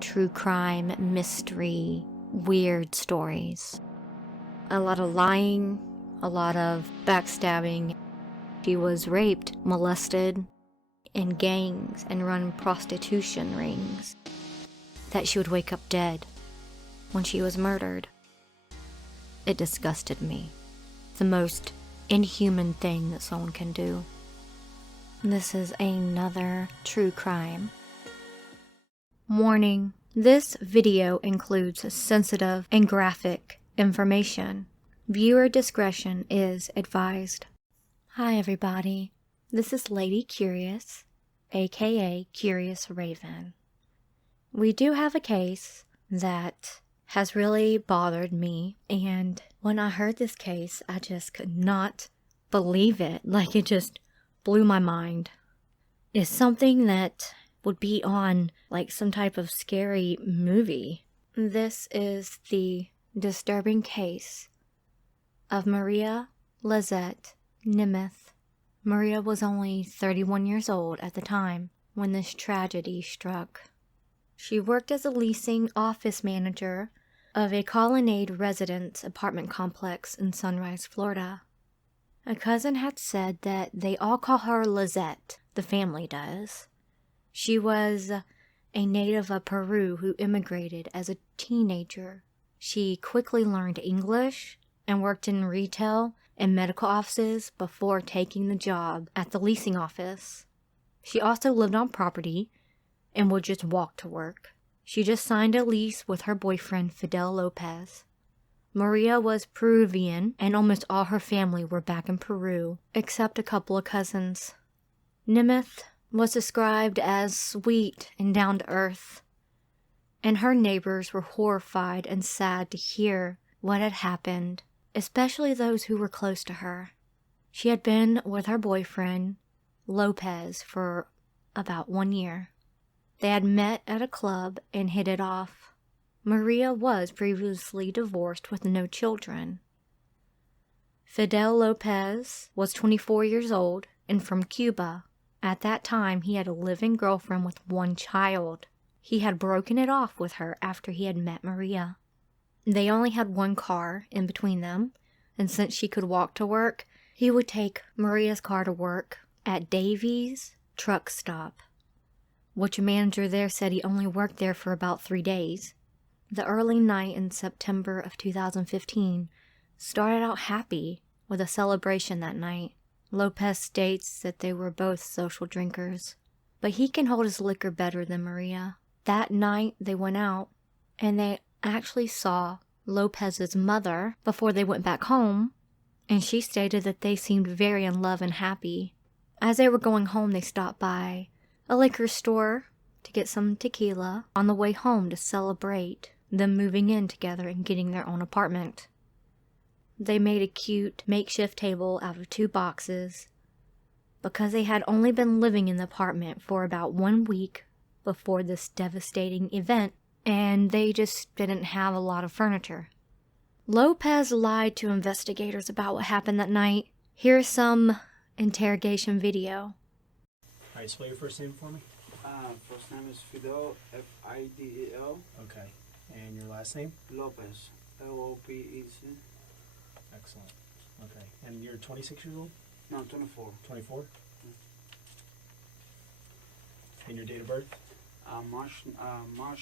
true crime, mystery, weird stories. A lot of lying, a lot of backstabbing. She was raped, molested, in gangs, and run prostitution rings. That she would wake up dead when she was murdered. It disgusted me. The most inhuman thing that someone can do. This is another true crime. Warning: this video includes sensitive and graphic information. Viewer discretion is advised. Hi everybody, this is Lady Curious, aka Curious Raven. We do have a case that has really bothered me, and when I heard this case, I just could not believe it. Like, it just blew my mind. It's something that would be on like some type of scary movie. This is the disturbing case of Maria Lizette Nemeth. Maria was only 31 years old at the time when this tragedy struck. She worked as a leasing office manager of a Colonnade residence apartment complex in Sunrise, Florida. A cousin had said that they all call her Lizette, the family does. She was a native of Peru who immigrated as a teenager. She quickly learned English and worked in retail and medical offices before taking the job at the leasing office. She also lived on property and would just walk to work. She just signed a lease with her boyfriend, Fidel.Lopez. Maria was Peruvian, and almost all her family were back in Peru, except a couple of cousins. Nemeth was described as sweet and down-to-earth, and her neighbors were horrified and sad to hear what had happened, especially those who were close to her. She had been with her boyfriend, Lopez, for about 1 year. They had met at a club and hit it off. Maria was previously divorced with no children. Fidel.Lopez was 24 years old and from Cuba. At that time, he had a living girlfriend with 1 child. He had broken it off with her after he had met Maria. They only had 1 car in between them, and since she could walk to work, he would take Maria's car to work at Davies truck stop, which a manager there said he only worked there for about 3 days. The early night in September of 2015 started out happy with a celebration that night. Lopez states that they were both social drinkers, but he can hold his liquor better than Maria. That night they went out, and they actually saw Lopez's mother before they went back home, and she stated that they seemed very in love and happy. As they were going home, they stopped by a liquor store to get some tequila on the way home to celebrate them moving in together and getting their own apartment. They made a cute makeshift table out of 2 boxes because they had only been living in the apartment for about 1 week before this devastating event, and they just didn't have a lot of furniture. Lopez lied to investigators about what happened that night. Here's some interrogation video. Alright, spell your first name for me. First name is Fidel, F-I-D-E-L. Okay. And your last name? Lopez, L-O-P-E-Z. Excellent. Okay. And you're 26 years old? No, 24. 24? And your date of birth? March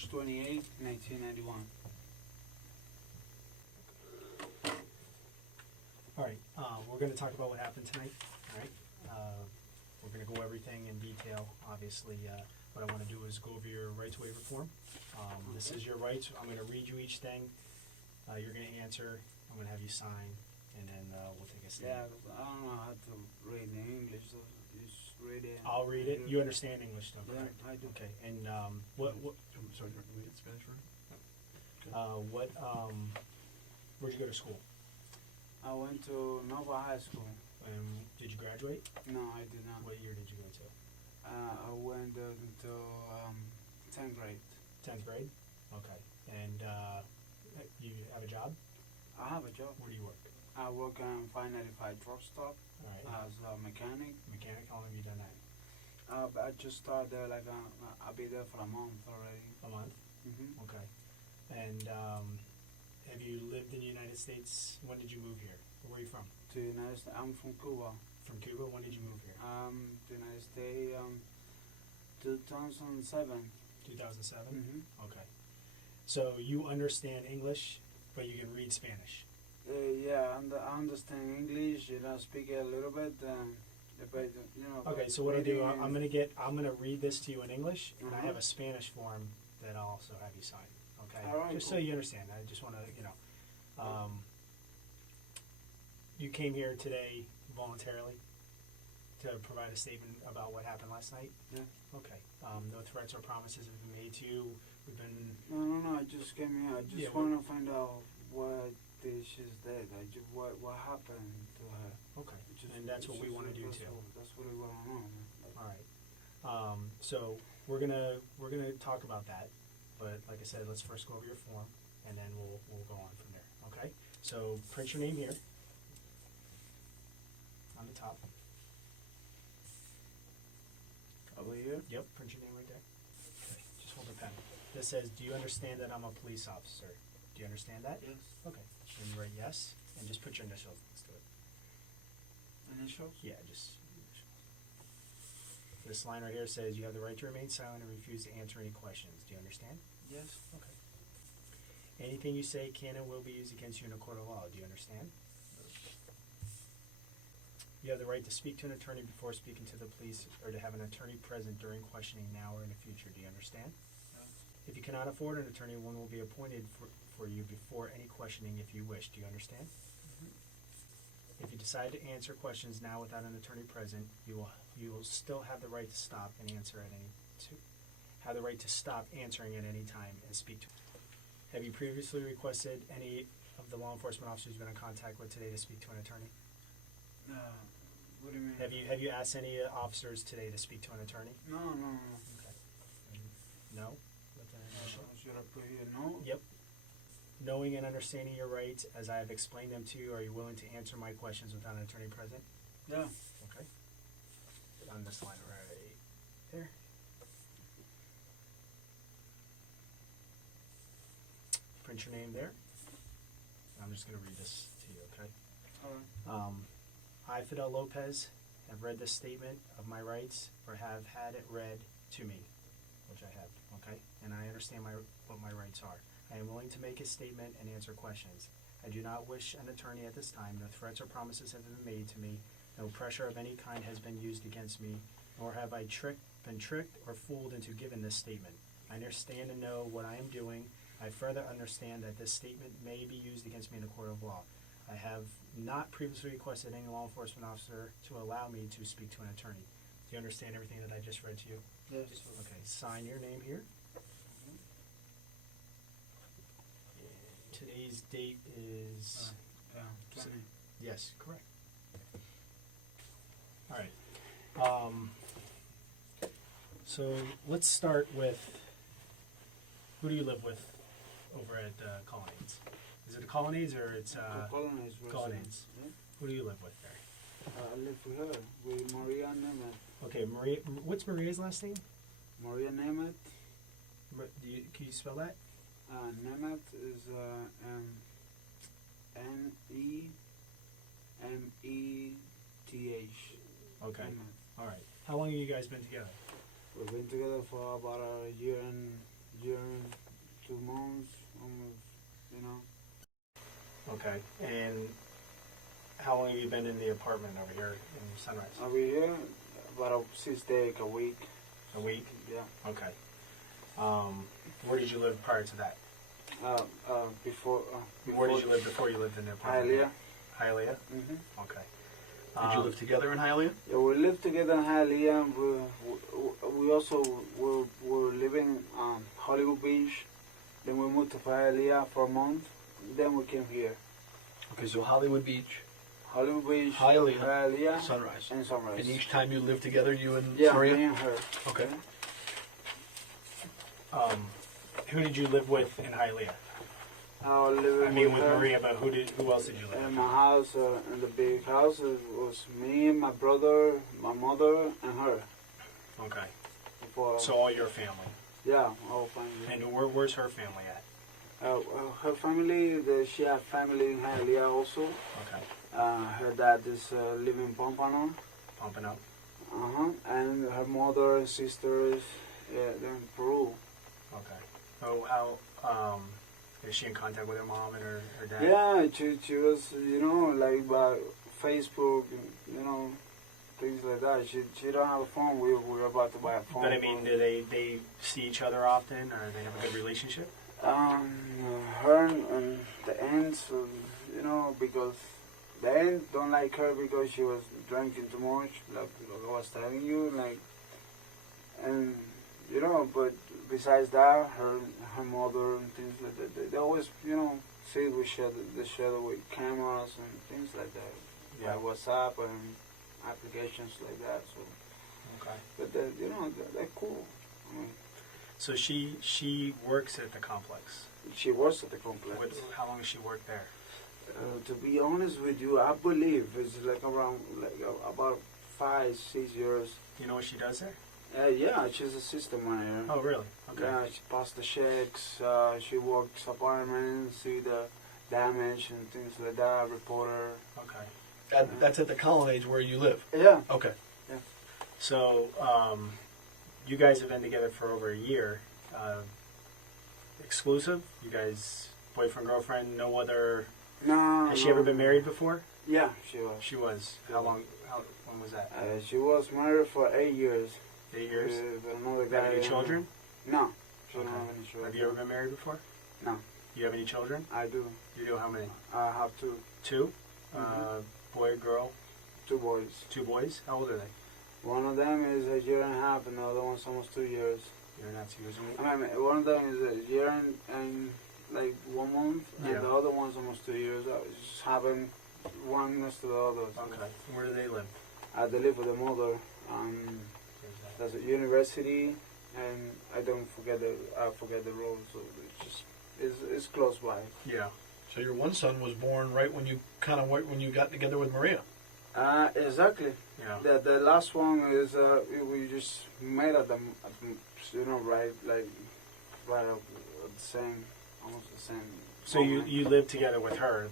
28, 1991. Alright, we're going to talk about what happened tonight. Alright? We're going to go everything in detail. Obviously, what I want to do is go over your rights waiver form. This is your rights. I'm going to read you each thing. You're going to answer. I'm going to have you sign, and then we'll take a stand. Yeah, I don't know how to read in English, so just read it. I'll read it. You understand English, though, Yeah, correct? I do. Okay, and what Sorry, can we get Spanish, right? where'd you go to school? I went to Nova High School. And did you graduate? No, I did not. What year did you go to? I went into 10th grade. 10th grade? Okay. And you have a job? I have a job. Where do you work? I work in 595 truck stop Alright. as a mechanic. Mechanic? How long have you done that? But I just started there, like, I'll be there for a month already. A month? And have you lived in the United States? When did you move here? Where are you from? To United States. I'm from Cuba. From Cuba. When did you move here? The United States, 2007. 2007? Mm-hmm. Okay. So you understand English, but you can read Spanish. Yeah, and I understand English. You know, speak a little bit. But you know. Okay, so what I'll do, I'm gonna read this to you in English, and I Mhm. have a Spanish form that I'll also have you sign. Okay, All right, just so cool. you understand. I just want to, you came here today voluntarily to provide a statement about what happened last night. Yeah. Okay. No threats or promises have been made to you. We've been. No. I just came here. I just Yeah, want to find out what she's dead. What happened to her. Okay. And that's what we want to do too. That's what we want to know. All right. So we're gonna talk about that, but like I said, let's first go over your form, and then we'll go on from there. Okay. So print your name here on the top. Over here? Yep. Print your name right there. Okay. Just hold the pen. This says, "Do you understand that I'm a police officer?" Do you understand that? Yes. Okay. And you write yes, and just put your initials next to it. Initials? Yeah, just initials. This line right here says you have the right to remain silent and refuse to answer any questions. Do you understand? Yes. Okay. Anything you say can and will be used against you in a court of law. Do you understand? You have the right to speak to an attorney before speaking to the police, or to have an attorney present during questioning now or in the future. Do you understand? Yes. If you cannot afford an attorney, one will be appointed for you before any questioning if you wish. Do you understand? If you decide to answer questions now without an attorney present, you will still have the right to stop and answer at answering at any time and speak to. Have you previously requested any of the law enforcement officers you've been in contact with today to speak to an attorney? What do you mean? Have you asked any officers today to speak to an attorney? No. Okay. No? With an initial? Should I put here no? Yep. Knowing and understanding your rights as I have explained them to you, are you willing to answer my questions without an attorney present? Yeah. Okay. On this line right there. Print your name there. I'm just going to read this to you, okay? Alright. I, FIDELLOPEZ, have read this statement of my rights, or have had it read to me, which I have, okay? And I understand what my rights are. I am willing to make a statement and answer questions. I do not wish an attorney at this time. No threats or promises have been made to me. No pressure of any kind has been used against me, nor have I been tricked or fooled into giving this statement. I understand and know what I am doing. I further understand that this statement may be used against me in a court of law. I have not previously requested any law enforcement officer to allow me to speak to an attorney. Do you understand everything that I just read to you? Yes. Okay, sign your name here. Today's date is... Yeah. 20. Yes, correct. All right. So let's start with, who do you live with over at Colonnades? Is it the Colonnades or it's Colonnades. Colonnades? Yeah. Who do you live with there? I live with her, with MARIANEMETH. Okay, Maria. What's Maria's last name? MARIANEMETH. Can you spell that? Nemeth is Nemeth. Okay. Nemeth. All right. How long have you guys been together? We've been together for about a year and 2 months, almost, you know. Okay. And how long have you been in the apartment over here in Sunrise? Over here, about 6 days a week. A week? Yeah. Okay. Where did you live prior to that? Before. Where did you live before you lived in the apartment? Hialeah. Hialeah? Mm-hmm. Okay. Did you live together in Hialeah? Yeah, we lived together in Hialeah. We also were living Hollywood Beach. Then we moved to Hialeah for a month. Then we came here. Okay, so Hollywood Beach, Hollywood Beach, Hialeah, Sunrise. and Sunrise. And each time you lived together, you and Yeah, Maria? me and her. Okay. Who did you live with in Hialeah? I lived I mean, with her. Maria, but who else did you live In with? my house, in the big house, it was me, my brother, my mother, and her. Okay. Before, So all your family. yeah, all family. And where's her family at? Her family, she had family in Hialeah also. Okay. Her dad is living in Pompano. Pompano. And her mother and sisters, they're in Peru. Okay. Oh, how is she in contact with her mom and her dad? Yeah, she was, like by Facebook, things like that. She don't have a phone. We're about to buy a phone. But I mean, do they see each other often, or they have a good relationship? Her and the aunts, because the aunt don't like her because she was drinking too much, like I was telling you, and but besides that, her mother and things like that, they always, see we share with cameras and things like that, Yeah. like WhatsApp and applications like that. So, Okay. but they're cool. I mean, So she works at the complex. she works at the complex. How long has she worked there? To be honest with you, I believe it's like around about 5-6 years. Do you know what she does there? Yeah, she's a system manager. Oh, really? Okay. Yeah, she passed the checks. She works apartments, see the damage and things like that. Reporter. Okay. That's at the Colonnade where you live? Yeah. Okay. So, you guys have been together for over a year. Exclusive? You guys, boyfriend, girlfriend, no other... No. Has she ever been married before? Yeah, she was. She was. How long? When was that? She was married for 8 years. 8 years? With another Have guy. any children? No. She Okay. don't have any children. Have you ever been married before? No. You have any children? I do. You do? How many? I have two. Two? Mhm. Boy, girl? 2 boys. 2 boys? How old are they? One of them is a year and a half, and the other one's almost 2 years. You're not 2 years old? I mean, one of them is a year and like 1 month, and Yeah. the other one's almost 2 years. I just having one next to the other. So Okay. Where do they live? they live with the mother. Where's that? There's a university, and I forget the road, so it's close by. Yeah. So your one son was born right when you when you got together with Maria. Exactly. Yeah. The last one is we just met at the right at the same, almost the same. So moment. you lived together with her,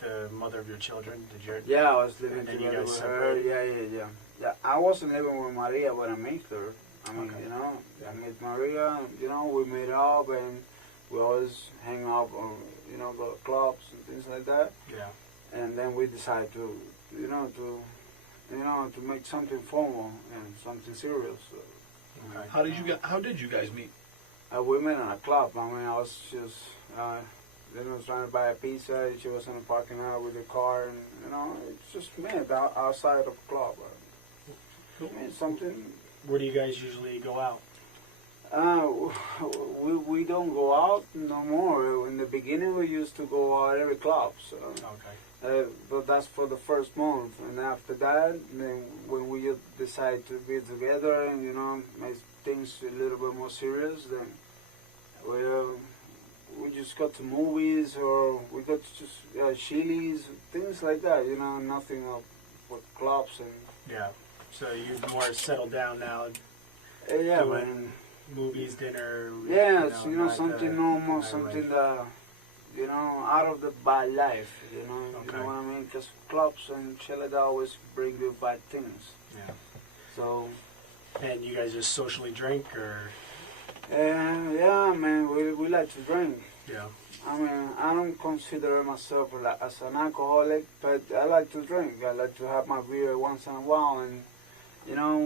the mother of your children? Did you? Yeah, I was living And then you together guys with her. separated? Yeah. I wasn't living with Maria when I met her. I mean, Okay. I met Maria. We met up and we always hang out or go to clubs and things like that. Yeah. And then we decided to make something formal and something serious. Okay. How did you guys meet? We met in a club. I mean, I was just trying to buy a pizza. She was in the parking lot with the car, and it's just met outside of the club. Cool. I mean, something. Where do you guys usually go out? We don't go out no more. In the beginning, we used to go out every club. So, Okay. but that's for the first month, and after that, then when we decide to be together and make things a little bit more serious, then we just go to movies or we go to just Chili's, things like that. Nothing for clubs and. Yeah. So you're more settled down now. Yeah, doing man. movies, dinner. Yeah, not something normal, something that, out of the bad life, You Okay. know what I mean? Because clubs and shit like that always bring you bad things. Yeah. So. And you guys just socially drink, or? Yeah, man, we like to drink. Yeah. I mean, I don't consider myself as an alcoholic, but I like to drink. I like to have my beer once in a while, and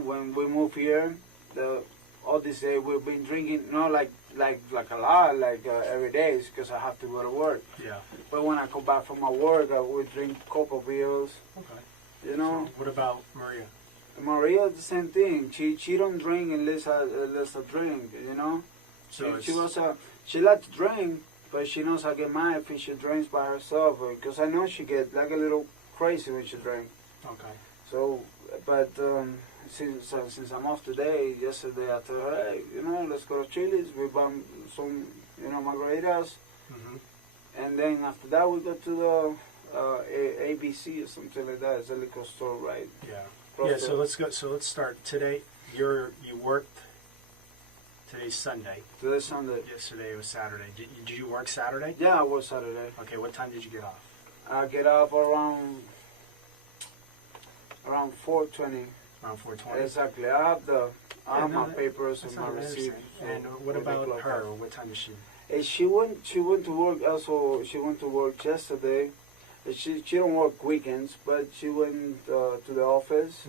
when we move here, all this day we've been drinking, not like a lot, every day, because I have to go to work. Yeah. But when I come back from my work, I would drink a couple beers. Okay. So what about Maria? Maria, the same thing. She don't drink unless I drink. So she likes to drink, but she knows I get mad if she drinks by herself, because I know she get like a little crazy when she drinks. Okay. So, but since I'm off today, yesterday I told her, hey, let's go to Chili's. We buy some, margaritas, and then after that we go to the ABC or something like that. It's a liquor store, right? Yeah. Yeah. So let's go. So let's start today. You worked Today's Sunday. Today's Sunday. Yesterday was Saturday. Did you work Saturday? Yeah, I work Saturday. Okay, what time did you get off? I get off around 4:20. Around 4:20? Exactly. I have my papers and my receipt. And what about her? What time is she? She went to work also. She went to work yesterday. She don't work weekends, but she went to the office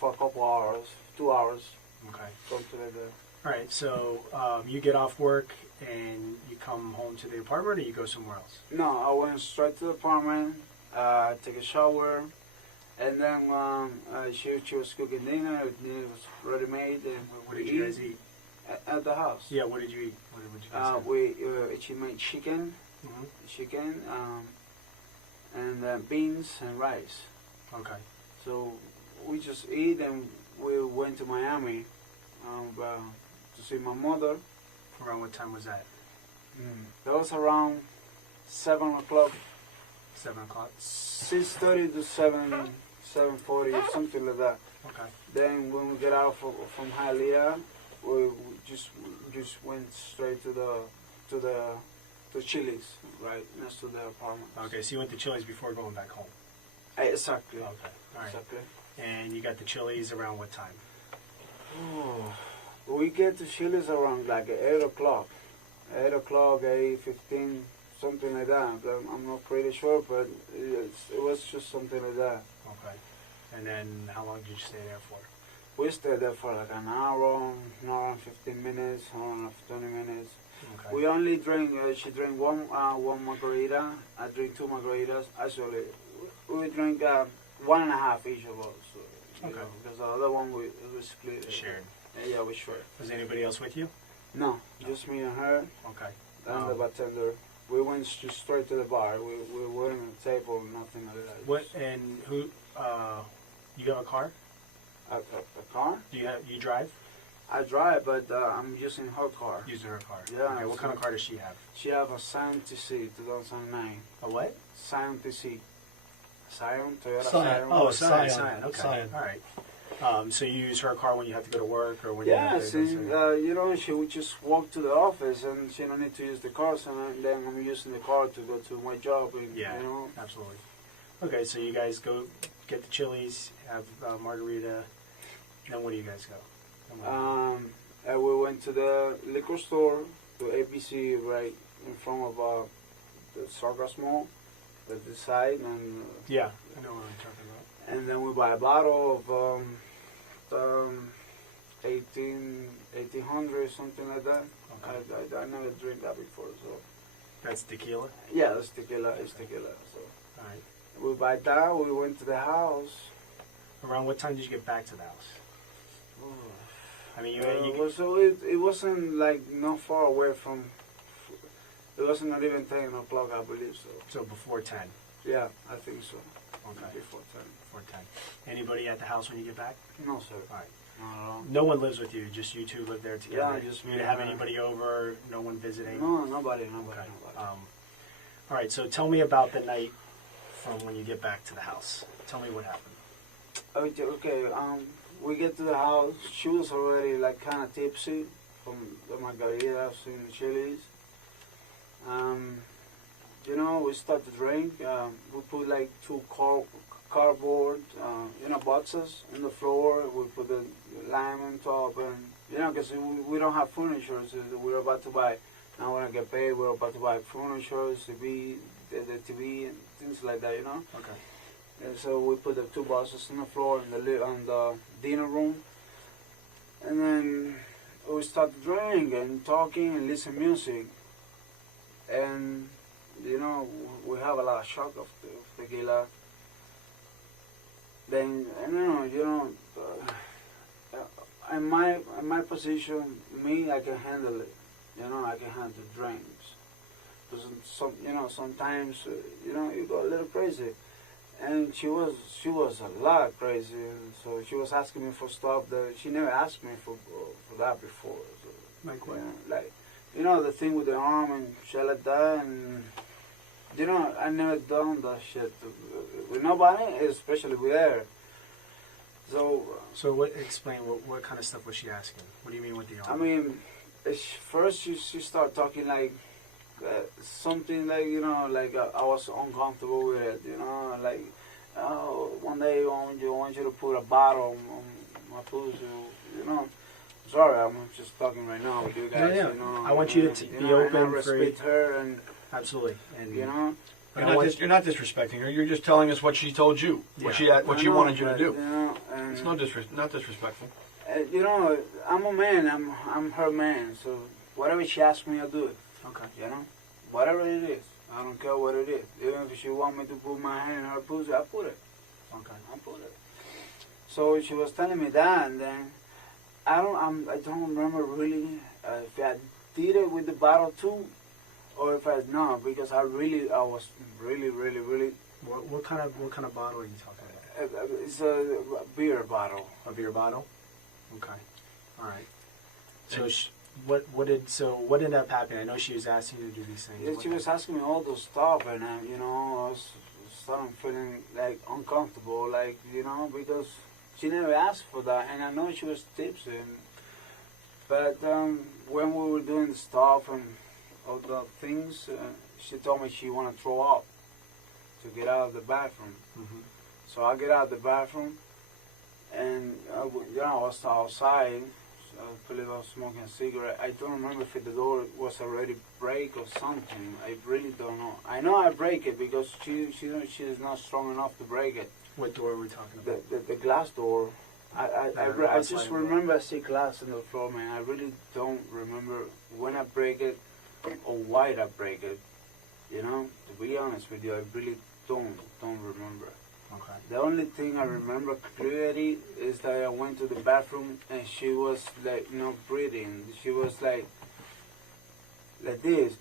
for a couple hours, 2 hours. Okay. Something like that. All right, so you get off work and you come home to the apartment, or you go somewhere else? No, I went straight to the apartment, take a shower, and then she was cooking dinner. Dinner was ready made. And what did you guys eat? At the house. Yeah, what did you eat? What did you guys have? She made chicken, Mm-hmm. and beans and rice. Okay. So we just eat, and we went to Miami to see my mother. Around what time was that? That was around 7 o'clock. 7 o'clock? 6:30 to 7:40, something like that. Okay. Then when we get out from Hialeah, we just went straight to the Chili's, right next to the apartment. Okay, so you went to Chili's before going back home? Exactly. Okay, all right. Exactly. And you got the Chili's around what time? We get to Chili's around like 8 o'clock. 8 o'clock, 8:15, something like that. I'm not pretty sure, but it was just something like that. Okay. And then how long did you stay there for? We stayed there for like an hour and 15 minutes, an hour and 20 minutes. Okay. We only drink, she drank one margarita, I drink 2 margaritas. Actually, we drink 1.5 each of us. So, Okay. because the other one we split. Shared. Yeah, we shared. Was anybody else with you? No, just me and her Okay. and the bartender. We went just straight to the bar. We weren't on the table, nothing like that. What, and who, you have a car? A car? You drive? I drive, but I'm using her car. Using her car? Yeah. Okay, what kind of car does she have? She have a Scion TC 2009. A what? Scion TC. Scion, Toyota Scion. Scion. Oh, Scion. Scion. Okay. Scion. All right. So you use her car when you have to go to work, or when you Yeah, have to go she would just walk to the office, and she don't need to use the car, so then I'm using the car to go to my job. And, Yeah, you know. absolutely. Okay, so you guys go get the Chili's, have margarita, then where do you guys go? And we went to the liquor store, to ABC, right in front of the Sargas Mall, at the side, and Yeah, I know what I'm talking about. and then we buy a bottle of 1800, something like that. Okay. I never drink that before, so. That's tequila? Yeah, it's tequila, it's tequila, so. All right. We buy that, we went to the house. Around what time did you get back to the house? I mean, So it wasn't like not far away from, it wasn't not even 10 o'clock, I believe, so. So before 10? Yeah, I think so. Okay. Before 10. Before 10. Anybody at the house when you get back? No, sir. All right. Not at all. No one lives with you, just you two live there together? Yeah, just me You didn't and have her. anybody over, no one visiting? No, nobody. Okay. All right, so tell me about the night from when you get back to the house. Tell me what happened. Okay, we get to the house. She was already like kind of tipsy from the margaritas and the Chili's. We start to drink. We put like 2 cardboard, boxes on the floor. We put the lime on top, and because we don't have furniture, so we're about to buy. Now when I get paid, we're about to buy furniture, TV, the TV, and things like that, Okay. And so we put the 2 boxes on the floor in the dinner room, and then we start to drink and talking and listen music, and we have a lot of shot of tequila. Then in my position, I can handle it. I can handle drinks. Because sometimes you go a little crazy. And she was a lot crazy, and so she was asking me for stuff that she never asked me for that before. So, Like what? The thing with the arm and shit like that, and I never done that shit with nobody, especially with her. So what? Explain what kind of stuff was she asking? What do you mean with the I mean, first she started talking like something like, you know, like I was uncomfortable with it, you know, like one day I want you to put a bottle on my pussy, you know. Sorry, I'm just talking right now with you guys. Yeah. You know, I want you to be open, and I respect her, and absolutely, and you know. You're not disrespecting her. You're just telling us what she told you, what she wanted you to do. You know, and It's not disrespectful. you know, I'm a man. I'm her man. So whatever she asks me, I do it. okay. You know, whatever it is, I don't care what it is. Even if she want me to put my hand in her pussy, I put it. Okay. I put it. So she was telling me that, and then I don't remember really if I did it with the bottle too, or if I not, because I was really. What kind of bottle are you talking about? It's a beer bottle. A beer bottle. Okay. All right. So what ended up happening? I know she was asking you to do these things. Yeah, she was asking me all those stuff, and you know, I was starting feeling like uncomfortable, like, you know, because she never asked for that, and I know she was tipsy. But when we were doing the stuff and all the things, she told me she wanted to throw up to get out of the bathroom. Mm-hmm. So I get out of the bathroom, and I was outside. I believe I was smoking a cigarette. I don't remember if the door was already break or something. I really don't know. I know I break it because she is not strong enough to break it. What door are we talking about? The glass door. I just remember I see glass on the floor, man. I really don't remember when I break it or why I break it. You know, to be honest with you, I really don't remember. Okay. The only thing I remember clearly is that I went to the bathroom and she was like, you know, breathing. She was like this.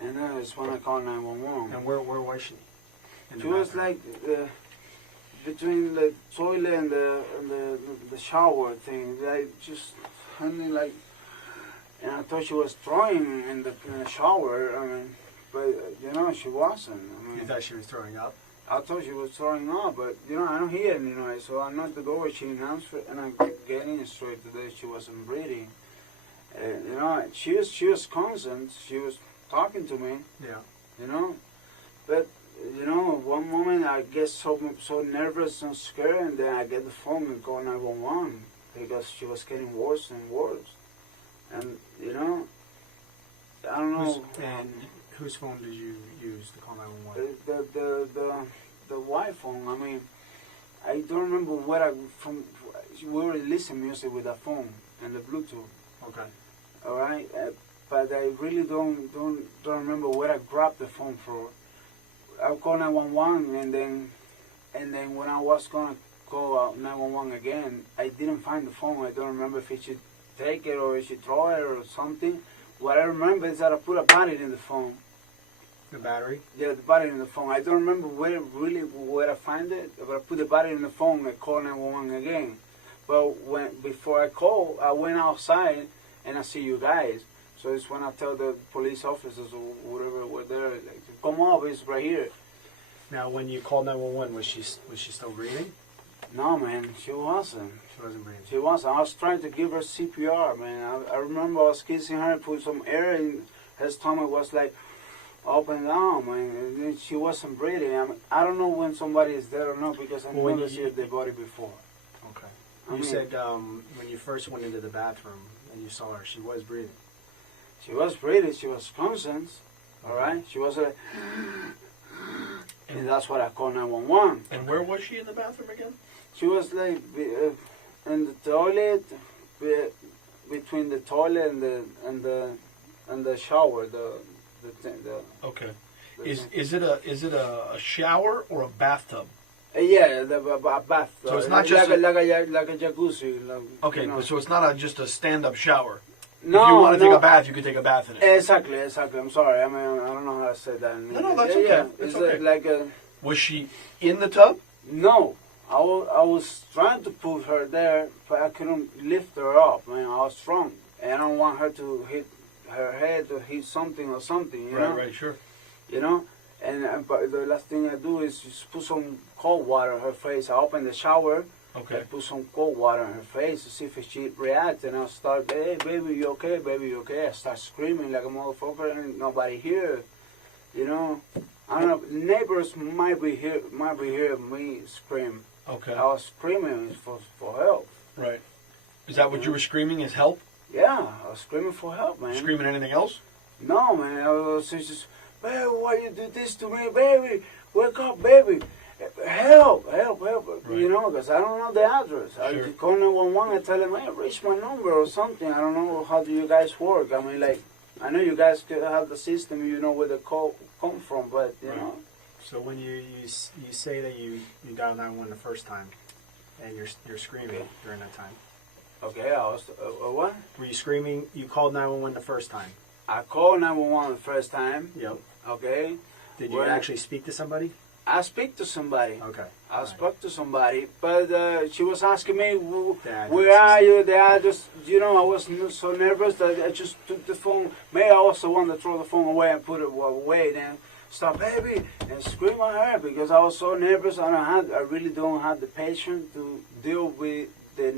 And that's when I called 911. And where was she? She was like between the toilet and the shower thing. Like just handling like, and I thought she was throwing in the shower. I mean, but you know she wasn't. I mean, You thought she was throwing up? I thought she was throwing up, but you know I don't hear any noise. So I knocked the door. She announced it, and I get in straight to there. She wasn't breathing. You know, she was constant. She was talking to me. Yeah. You know, but you know, one moment I get so nervous and scared, and then I get the phone and call 911 because she was getting worse and worse. And you know, I don't know. Whose phone did you use to call 911? The Wi phone. I mean, I don't remember where we were listening music with the phone and the Bluetooth. Okay. All right, but I really don't remember where I grabbed the phone from. I called 911, and then when I was gonna call 911 again, I didn't find the phone. I don't remember if she take it or if she throw it or something. What I remember is that I put a battery in the phone. The battery? Yeah, the battery in the phone. I don't remember where I find it, but I put the battery in the phone and called 911 again. But before I called, I went outside and I see you guys. So it's when I tell the police officers or whatever were there, like, come up, it's right here. Now, when you called 911, was she still breathing? No, man, she wasn't. She wasn't breathing. She wasn't. I was trying to give her CPR, man. I remember I was kissing her and put some air in her stomach. Was like up and down, man. And she wasn't breathing. I don't know when somebody is dead or not because I've never seen their body before. Okay. You said when you first went into the bathroom and you saw her, she was breathing. She was breathing. She was conscious. All right. She was like, and that's what I call 911. And where was she in the bathroom again? She was like in the toilet, between the toilet and the shower. Okay. Is it a shower or a bathtub? Yeah, a bath. So it's not just like a jacuzzi. Like, okay, you know. so it's not just a stand-up shower. No, if you want to take a bath, you can take a bath in it. Exactly. I'm sorry. I mean, I don't know how to say that. No, that's okay. Yeah, it's it's okay. like a. Was she in the tub? No, I was trying to put her there, but I couldn't lift her up. Man, I was strong, and I don't want her to hit her head or hit something or something. You know? Right, sure. You know, And but the last thing I do is just put some cold water on her face. I open the shower. Okay. I put some cold water on her face to see if she reacts, and I'll start, hey, baby, you okay? Baby, you okay? I start screaming like a motherfucker, and nobody here, you know. I don't know. Neighbors might be here me scream. Okay. I was screaming for help. Right. Is that what you were screaming? Is help? Yeah, I was screaming for help, man. Screaming anything else? No, man. I was just, baby, why you do this to me, baby? Wake up, baby. Help, help, help. Right. You know, because I don't know the address. Sure. I just call 911 and tell them, hey, reach my number or something. I don't know how do you guys work. I mean, like, I know you guys could have the system, you know where the call come from, but, you Right. know. So when you say that you dialed 911 the first time, and you're screaming during that time. Okay, I was, what? Were you screaming? You called 911 the first time. I called 911 the first time, Yep. okay? Did you Well, actually speak to somebody? I speak to somebody. Okay. I Right. spoke to somebody, but she was asking me, The address. where are you? The address, you know, I was so nervous that I just took the phone. Maybe I was the one that threw the phone away and put it away, then stop, baby, and scream at her because I was so nervous and I really don't have the patience to deal with the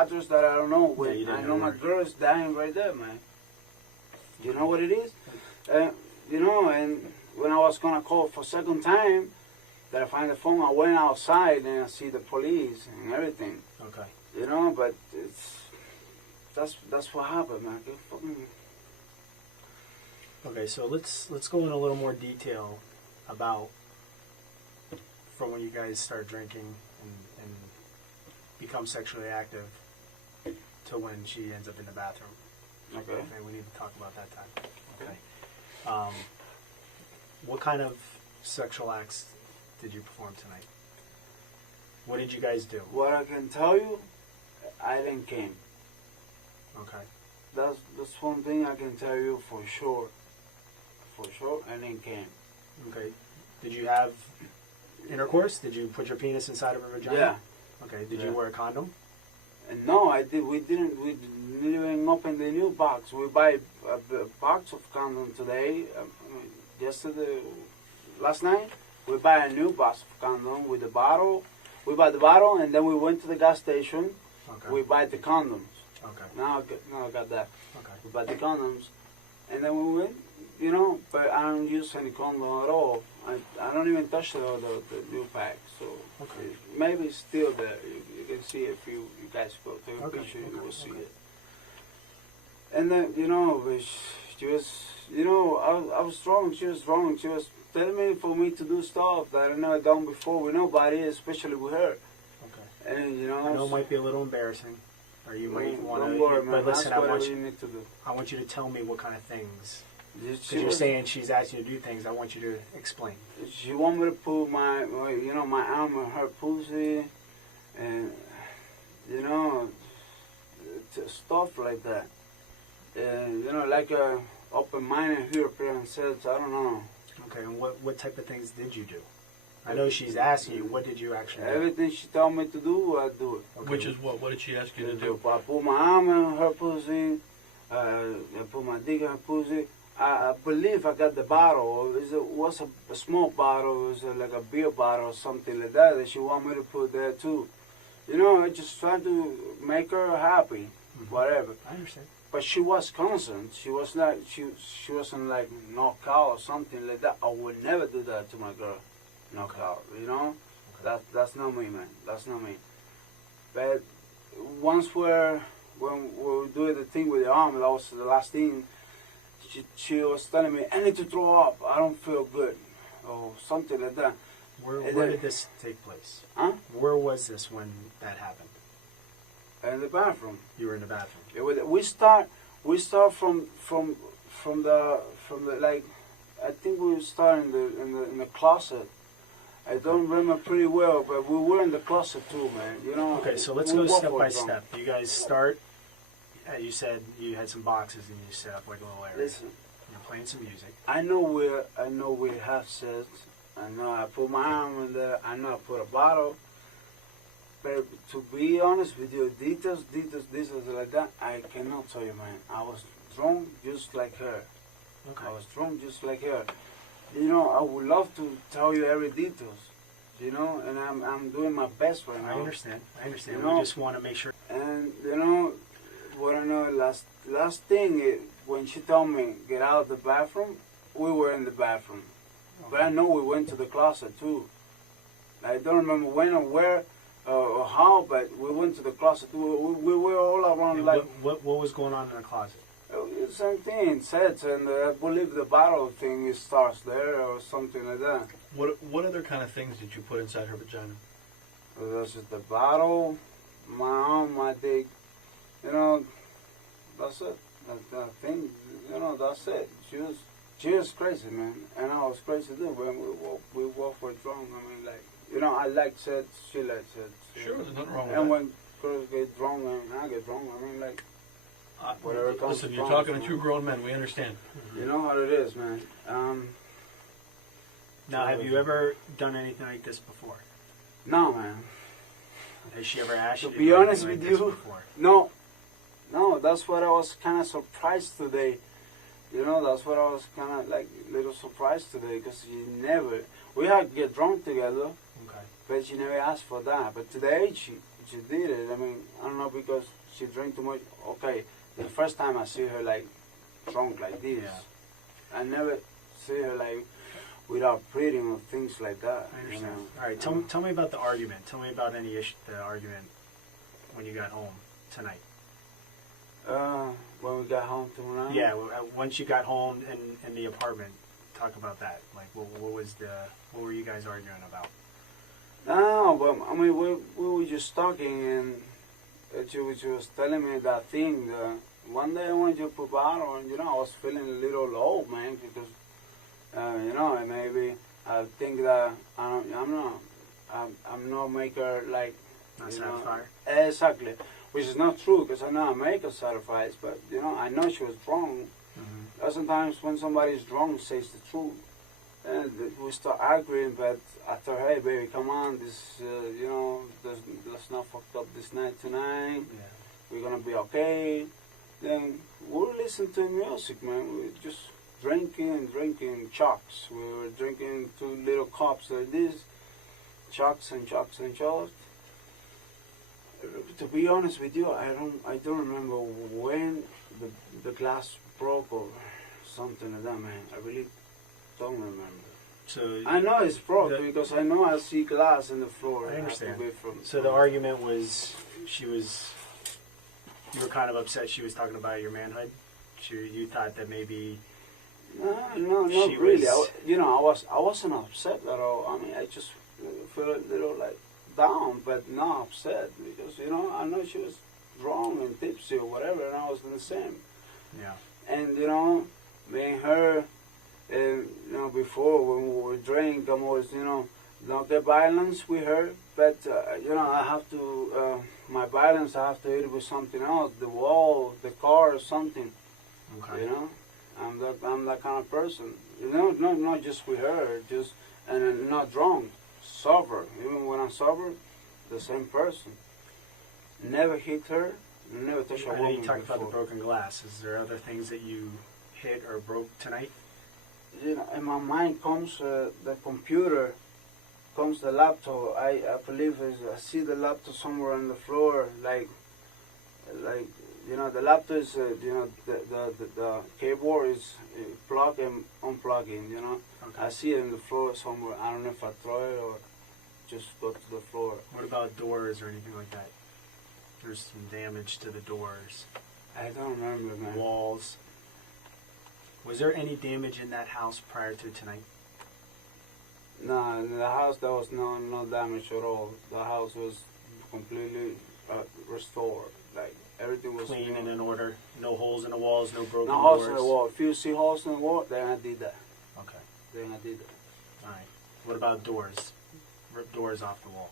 address that I don't know. Yeah, you didn't I know know my where. girl is dying right there, man. You know what it is? You know, and when I was going to call for second time, that I find the phone, I went outside and I see the police and everything. Okay. You know, but that's what happened, man. Okay, so let's go in a little more detail about from when you guys start drinking and become sexually active to when she ends up in the bathroom. Okay. Okay, we need to talk about that time. Okay. What kind of sexual acts did you perform tonight? What did you guys do? What I can tell you, I didn't came. Okay. That's one thing I can tell you for sure. For sure, I didn't came. Okay. Did you have intercourse? Did you put your penis inside of her vagina? Yeah. Okay. Did Yeah. you wear a condom? And no, I did. We didn't even open the new box. We buy a box of condom today. Yesterday, last night, we buy a new box of condom with the bottle. We buy the bottle, and then we went to the gas station. Okay. We buy the condoms. Okay. Now I got that. Okay. We buy the condoms, and then we went. You know, but I don't use any condom at all. I don't even touch the new pack. So Okay. maybe it's still there. You can see it if you guys go to the Okay, picture, you okay, will see okay. it. And then, you know, she was, you know, I was wrong. She was wrong. She was telling me for me to do stuff that I never done before with nobody, especially with her. Okay. And, you know, I know it might be a little embarrassing, or you might want don't worry, to. man. But listen, Ask I whatever want you you. need to do. I want you to tell me what kind of things. She Because you're was- saying she's asking you to do things. I want you to explain. She want me to put my you know, my arm in her pussy, and you know, stuff like that. And you know, like a open-minded European says, I don't know. Okay. And what type of things did you do? I know she's asking you. What did you actually do? Everything she told me to do, I do it. Okay. Which is what? What did she ask you to do? I put my arm in her pussy. I put my dick in her pussy. I believe I got the bottle. It was a small bottle. It was like a beer bottle or something like that that she want me to put there too. You know, I just trying to make her happy, whatever. I understand. But she was constant. She was like she wasn't like knocked out or something like that. I would never do that to my girl. Knock out, you know. That's not me, man. That's not me. But once when we were doing the thing with the arm, that was the last thing. She was telling me, I need to throw up. I don't feel good, or something like that. Where did this take place? Huh? Where was this when that happened? In the bathroom. You were in the bathroom. We start from the like, I think we start in the closet. I don't remember pretty well, but we were in the closet too, man. You know. Okay, so let's we go walk step for by it, bro. step. You guys start. You said you had some boxes and you set up like a little area. Listen, You're playing some music. I know we have sex. I know I put my arm in there. I know I put a bottle. But to be honest with you, details like that, I cannot tell you, man. I was drunk just like her. Okay. I was drunk just like her. you know, I would love to tell you every details, you know, and I'm doing my best right now. I understand. You We know, just want to make sure. And you know, what I know, last thing, when she told me get out of the bathroom, we were in the bathroom. But I know we went to the closet too. I don't remember when or where or how, but we went to the closet too. We were all around, And like, what was going on in the closet? same thing, sets, and I believe the bottle thing starts there or something like that. What other kind of things did you put inside her vagina? That's just the bottle, my arm, my dick, you know, that's it. That thing, you know, that's it. She was crazy, man, and I was crazy too. When we walk for drunk, I mean, like, you know, I like sex, she likes sex. Sure, there's nothing wrong with And that. when girls get drunk and I get drunk, I mean, like, whatever comes Listen, you're from, talking to so, two grown men. We understand. You know how it is, man. Now, have you ever done anything like this before? No, man. Has she ever asked To you to be do honest anything with like this you, before? No, that's what I was kind of surprised today. You know, that's what I was kind of like little surprised today, because we had to get drunk together, Okay. but she never asked for that. But today she did it. I mean, I don't know, because she drank too much. Okay, the first time I see her like drunk like this, Yeah. I never see her like without breathing or things like that. I You understand. know? All right, tell me about the argument. Tell me about the argument when you got home tonight. When we got home tonight. Yeah, once you got home in the apartment, talk about that. Like, what were you guys arguing about? No, but I mean, we were just talking, and she was telling me that thing. One day I wanted to put bottle, and you know, I was feeling a little low, man, because you know, and maybe I think that I'm not maker like. Not you know, satisfied? exactly, which is not true, because I know I make her satisfied, but you know, I know she was drunk. Mm-hmm. Sometimes when somebody's drunk, says the truth. And we start arguing, but I told her, hey, baby, come on, this, you know, let's not fuck up this night tonight. Yeah. We're going to be okay. Then we'll listen to music, man. We're just drinking chucks. We were drinking 2 little cups like this, chucks and chucks and chucks. To be honest with you, I don't remember when the glass broke or something like that, man. I really don't remember. So I know it's broke because I know I see glass in the floor. I understand. From the argument was you were kind of upset she was talking about your manhood. You thought that maybe no, not she really. was- I wasn't upset at all. I mean, I just feel a little like down, but not upset, because you know, I know she was drunk and tipsy or whatever, and I was the same. Yeah. And you know, me and her, you know, before when we were drinking, I was, you know, not get violence with her, but you know, I have to my violence, I have to hit it with something else, the wall, the car, or something. Okay. You know, I'm that kind of person. You know, not just with her, just and not drunk, sober. Even when I'm sober, the same person. Never hit her. Never touched a I know woman you talked about the before. broken glass. Is there other things that you hit or broke tonight? You know, in my mind comes the computer, comes the laptop. I believe I see the laptop somewhere on the floor, like you know, the laptop is you know, the keyboard is plug and unplugging. You know, Okay. I see it on the floor somewhere. I don't know if I throw it or just go to the floor. What about doors or anything like that? There's some damage to the doors, I don't remember, man. walls. Was there any damage in that house prior to tonight? No, in the house there was no damage at all. The house was completely restored. Like everything was Clean new. and in order? No holes in the walls, no broken No doors? holes in the wall. If you see holes in the wall, then I did that. Okay. Then I did that. All right. What about doors? Rip doors off the wall.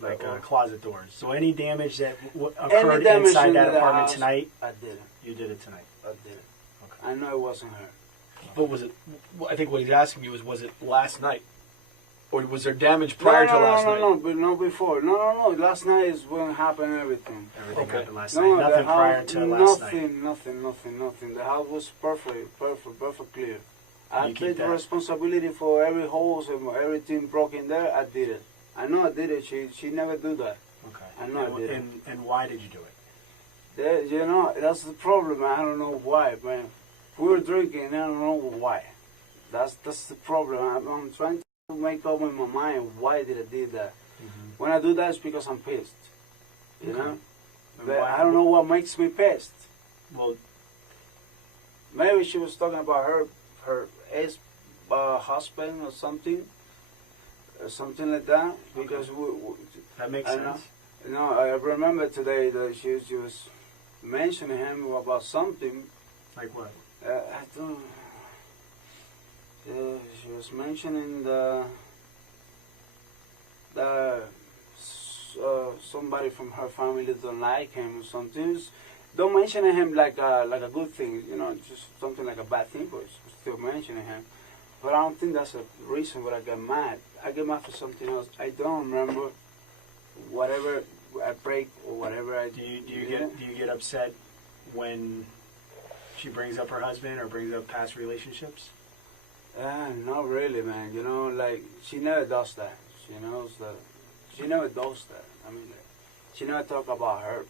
Like Wall. closet doors. So any damage that Any occurred damage inside into that the apartment house, tonight, I did it. you did it tonight. I did it. Okay. I know it wasn't her. But was it? I think what he's asking you is, was it last night, or was there damage prior to last night? No, but no before. No. Last night is when happened everything. Everything Okay. happened last No, night. the Nothing house, prior to last night. Nothing. The house was perfect clear. I take the responsibility for every hose and everything broken there. I did it. I know I did it. She never do that. Okay. I know I did it. And why did you do it? You know, that's the problem. I don't know why, man. We were drinking. I don't know why. That's the problem. I'm trying to make up in my mind why did I do that. When I do that, it's because I'm pissed. You know. But I don't know what makes me pissed. Well, maybe she was talking about her ex-husband or something like that. Because that makes sense. I remember today that she was mentioning him about something. Like what? I don't. She was mentioning somebody from her family don't like him or something. Don't mention him like a good thing, you know, just something like a bad thing, but still mentioning him. But I don't think that's a reason why I get mad. I get mad for something else. I don't remember whatever I break or whatever I do. Do you get upset when she brings up her husband or brings up past relationships? Not really, man. You know, like she never does that. She knows that. She never does that. I mean, she never talk about her.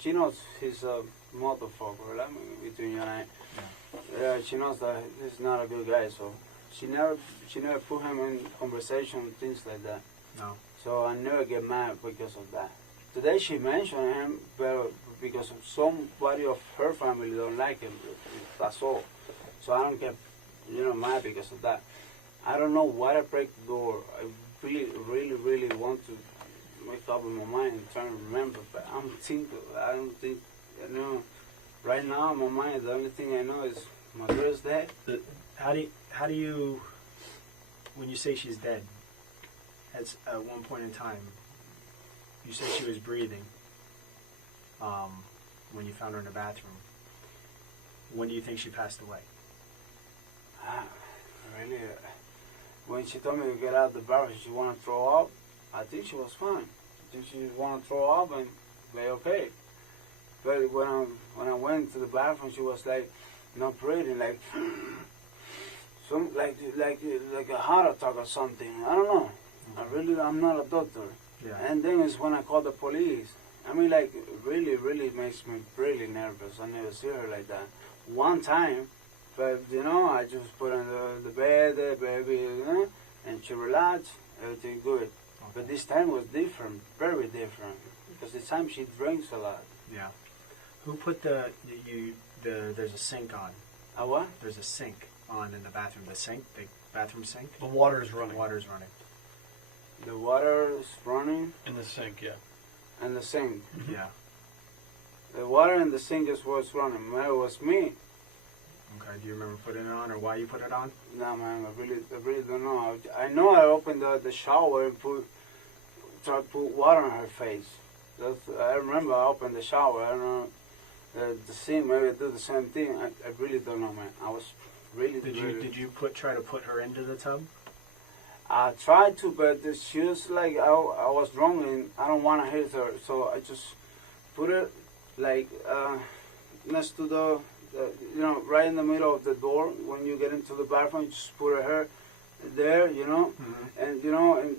She knows he's a motherfucker. I mean, between you and I. Yeah, she knows that he's not a good guy. So she never put him in conversation, things like that. No. So I never get mad because of that. Today she mentioned him, but because somebody of her family don't like him. That's all. So I don't get, mad because of that. I don't know why I break the door. I really want to make up in my mind and try to remember, but I don't think, right now in my mind, the only thing I know is my girl's dead. How do you, when you say she's dead, at one point in time, you said she was breathing when you found her in the bathroom. When do you think she passed away? Really, when she told me to get out of the bathroom, she wanted to throw up, I think she was fine. I think she wanted to throw up and be okay. But when I went to the bathroom, she was like not breathing, like like a heart attack or something. I don't know. I'm not a doctor. Yeah. And then it's when I called the police. I mean, like really makes me really nervous. I never see her like that. One time, but I just put her on the bed, baby, and she relaxed. Everything good. Okay. But this time was different, very different, because this time she drinks a lot. Yeah. Who put there's a sink on? A what? There's a sink on in the bathroom. The bathroom sink? The water's running. The water's running. The water is running? In the sink, yeah. In the sink? Yeah. The water in the sink is what's running. It was me. Okay, do you remember putting it on or why you put it on? No, man, I really don't know. I know I opened the shower and tried to put water on her face. I remember I opened the shower. I don't know. The sink, maybe I did the same thing. I really don't know, man. I was really... Did you try to put her into the tub? I tried to, but she was like, I was wrong and I don't want to hit her. So I just put her like next to the right in the middle of the door. When you get into the bathroom, you just put her there, and and